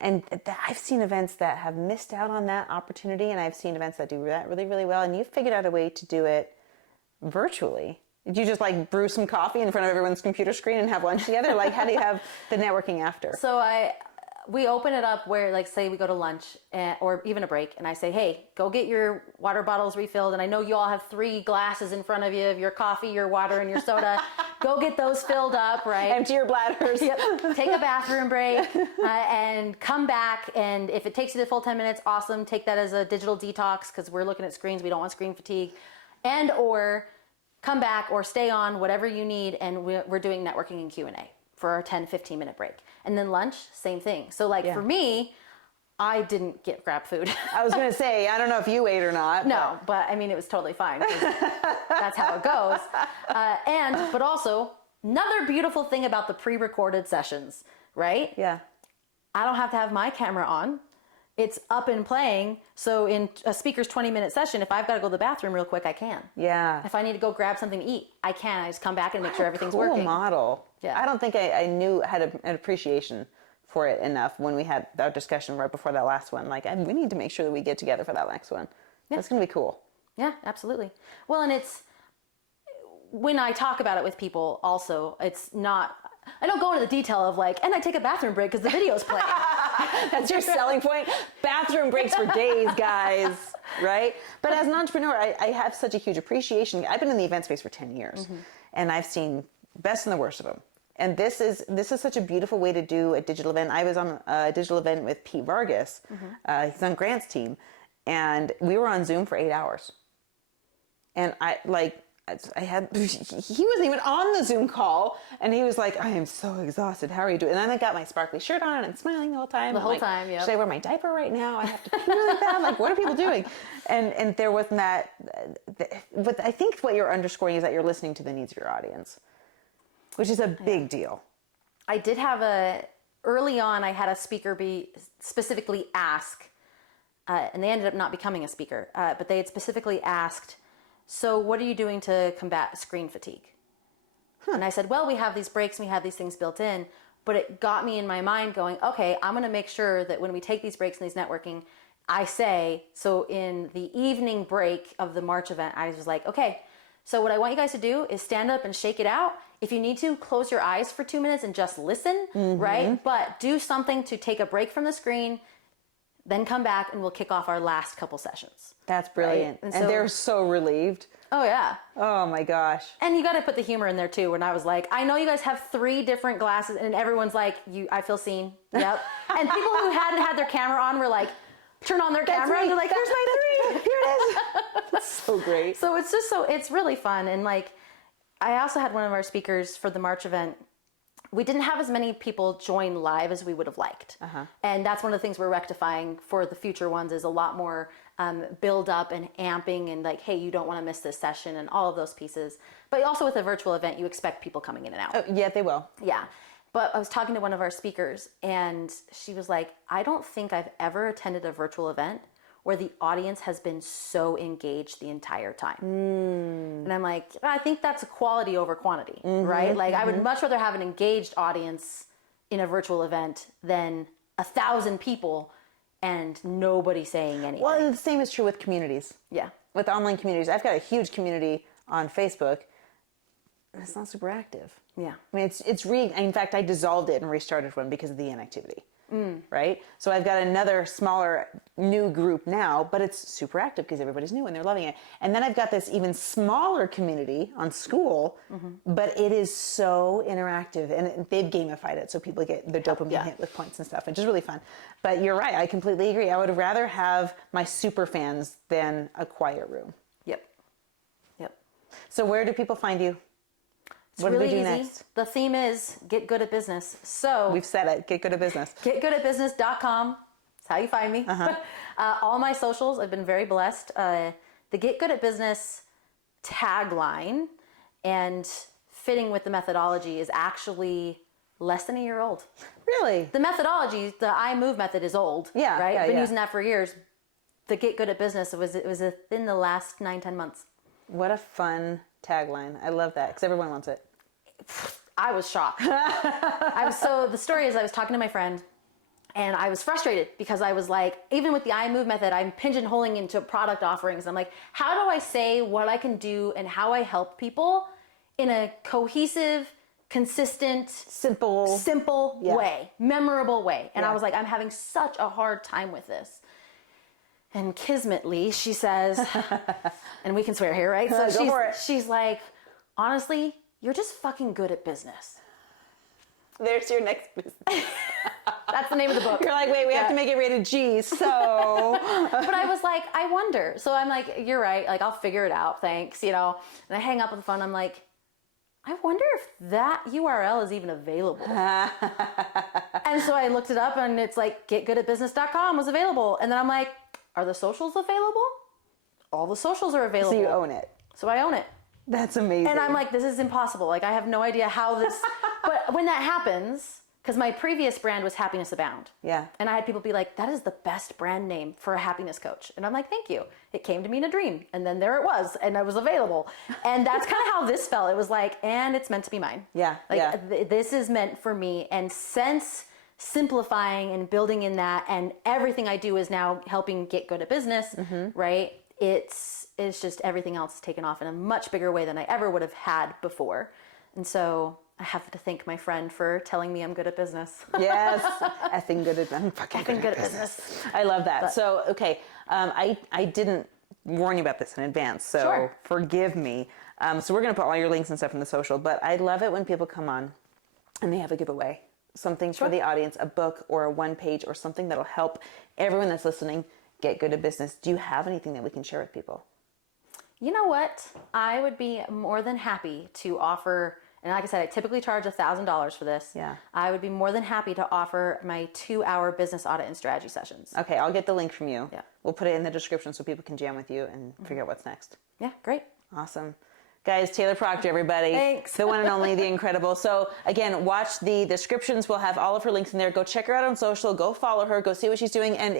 And I've seen events that have missed out on that opportunity, and I've seen events that do that really, really well, and you've figured out a way to do it virtually. Did you just like brew some coffee in front of everyone's computer screen and have lunch together? Like, how do you have the networking after? So we open it up where, like, say we go to lunch or even a break, and I say, hey, go get your water bottles refilled. And I know you all have 3 glasses in front of you of your coffee, your water, and your soda. Go get those filled up, right? Empty your bladders. Yep. Take a bathroom break and come back. And if it takes you the full 10 minutes, awesome. Take that as a digital detox because we're looking at screens. We don't want screen fatigue. And or come back or stay on, whatever you need. And we're doing networking and Q&A for our 10, 15-minute break. And then lunch, same thing. So for me, I didn't grab food. I was going to say, I don't know if you ate or not. No, but I mean, it was totally fine. That's how it goes. But also, another beautiful thing about the pre-recorded sessions, right? Yeah. I don't have to have my camera on. It's up and playing. So in a speaker's 20-minute session, if I've got to go to the bathroom real quick, I can. Yeah. If I need to go grab something to eat, I can. I just come back and make sure everything's cool working. Model. Yeah. I don't think I had an appreciation for it enough when we had our discussion right before that last one. Like, we need to make sure that we get together for that next one. Yeah. That's going to be cool. Yeah, absolutely. Well, and it's, when I talk about it with people also, it's not, I don't go into the detail of like, and I take a bathroom break because the video's playing. That's your selling point. Bathroom breaks for days, guys, right? But as an entrepreneur, I have such a huge appreciation. I've been in the event space for 10 years, and I've seen best and the worst of them. And this is such a beautiful way to do a digital event. I was on a digital event with Pete Vargas. He's on Grant's team, and we were on Zoom for 8 hours. And he wasn't even on the Zoom call, and he was like, I am so exhausted. How are you doing? And then I got my sparkly shirt on and smiling the whole time. Yeah. Should I wear my diaper right now? I have to pee really bad. Like, what are people doing? And there wasn't that. But I think what you're underscoring is that you're listening to the needs of your audience, which is a big deal. I did have early on, I had a speaker be specifically ask, and they ended up not becoming a speaker, but they had specifically asked, so what are you doing to combat screen fatigue? And I said, well, we have these breaks and we have these things built in, but it got me in my mind going, okay, I'm going to make sure that when we take these breaks and these networking, I say, so in the evening break of the March event, I was like, okay, so what I want you guys to do is stand up and shake it out. If you need to, close your eyes for 2 minutes and just listen, right? But do something to take a break from the screen, then come back and we'll kick off our last couple sessions. That's brilliant. Right? And they're so relieved. Oh, yeah. Oh, my gosh. And you got to put the humor in there, too, when I was like, I know you guys have 3 different glasses, and everyone's like, I feel seen. Yep. And people who hadn't had their camera on were like, turn on their camera, and they're like, here's my 3. Here it is. That's so great. So it's just it's really fun. And like, I also had one of our speakers for the March event. We didn't have as many people join live as we would have liked. And that's one of the things we're rectifying for the future ones, is a lot more build up and amping and like, hey, you don't want to miss this session and all of those pieces. But also with a virtual event, you expect people coming in and out. Oh, yeah, they will. Yeah. But I was talking to one of our speakers, and she was like, I don't think I've ever attended a virtual event where the audience has been so engaged the entire time. And I'm like, I think that's a quality over quantity, right? Like, I would much rather have an engaged audience in a virtual event than 1,000 people and nobody saying anything. Well, and the same is true with communities. Yeah. With online communities. I've got a huge community on Facebook, and it's not super active. Yeah. I mean, in fact, I dissolved it and restarted one because of the inactivity. Right? So I've got another smaller new group now, but it's super active because everybody's new and they're loving it. And then I've got this even smaller community on school, but it is so interactive, and they've gamified it so people get their dopamine hit with points and stuff, which is really fun. But you're right. I completely agree. I would rather have my super fans than a quiet room. Yep. So where do people find you? It's What really do we do easy. next? The theme is get good at business. So We've said it. Get good at business. getgoodatbusiness.com. That's how you find me. All my socials, I've been very blessed. The Get Good at Business tagline and fitting with the methodology is actually less than a year old. Really? The methodology, the iMove method, is old. Yeah, right. yeah, I've been yeah. using that for years. The Get Good at Business, it was within the last 9-10 months. What a fun tagline. I love that because everyone wants it. I was shocked. So the story is, I was talking to my friend, and I was frustrated because I was like, even with the iMove method, I'm pigeonholing into product offerings. I'm like, how do I say what I can do and how I help people in a cohesive, consistent, simple way, memorable way? And I was like, I'm having such a hard time with this. And kismetly, she says, and we can swear here, right? So she's like, honestly, you're just fucking good at business. There's your next business. That's the name of the book. You're like, wait, we have to make it rated G, so. But I was like, I wonder. So I'm like, you're right. Like, I'll figure it out. Thanks. And I hang up on the phone. I'm like, I wonder if that URL is even available. And so I looked it up, and it's like, getgoodatbusiness.com was available. And then I'm like, are the socials available? All the socials are available. So you own it. So I own it. That's amazing. And I'm like, this is impossible. Like, I have no idea how this, but when that happens, because my previous brand was Happiness Abound. Yeah. And I had people be like, that is the best brand name for a happiness coach. And I'm like, thank you. It came to me in a dream. And then there it was. And I was available. And that's kind of how this felt. It was like, and it's meant to be mine. Yeah. Like, this is meant for me. And since simplifying and building in that, and everything I do is now helping get good at business, right? It's just everything else is taken off in a much bigger way than I ever would have had before. And so I have to thank my friend for telling me I'm good at business. Yes, effing good at, I'm fucking good at business. I love that. So, okay, I didn't warn you about this in advance, so Sure. forgive me. So we're going to put all your links and stuff in the social, but I love it when people come on and they have a giveaway. Something for the audience, a book or a one page or something that'll help everyone that's listening get good at business. Do you have anything that we can share with people? You know what? I would be more than happy to offer, and like I said, I typically charge $1,000 for this. Yeah. I would be more than happy to offer my 2-hour business audit and strategy sessions. Okay, I'll get the link from you. Yeah. We'll put it in the description so people can jam with you and figure out what's next. Yeah, great. Awesome. Guys, Taylor Proctor, everybody. Thanks. The one and only, the incredible. So again, watch the descriptions. We'll have all of her links in there. Go check her out on social. Go follow her. Go see what she's doing. And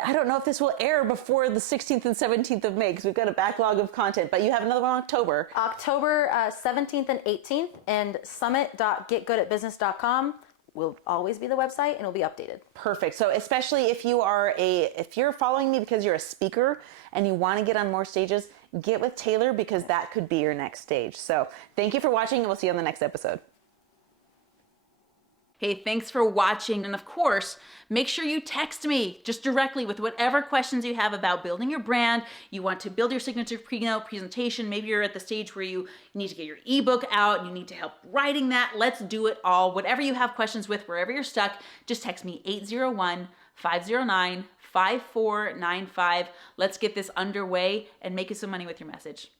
I don't know if this will air before the 16th and 17th of May, because we've got a backlog of content, but you have another one in October. October 17th and 18th, and summit.getgoodatbusiness.com will always be the website, and it'll be updated. Perfect. So especially if you're following me because you're a speaker and you want to get on more stages, get with Taylor, because that could be your next stage. So thank you for watching, and we'll see you on the next episode. Hey, thanks for watching. And of course, make sure you text me just directly with whatever questions you have about building your brand. You want to build your signature keynote presentation. Maybe you're at the stage where you need to get your ebook out. You need to help writing that. Let's do it all. Whatever you have questions with, wherever you're stuck, just text me 801-509-5495. Let's get this underway and make you some money with your message.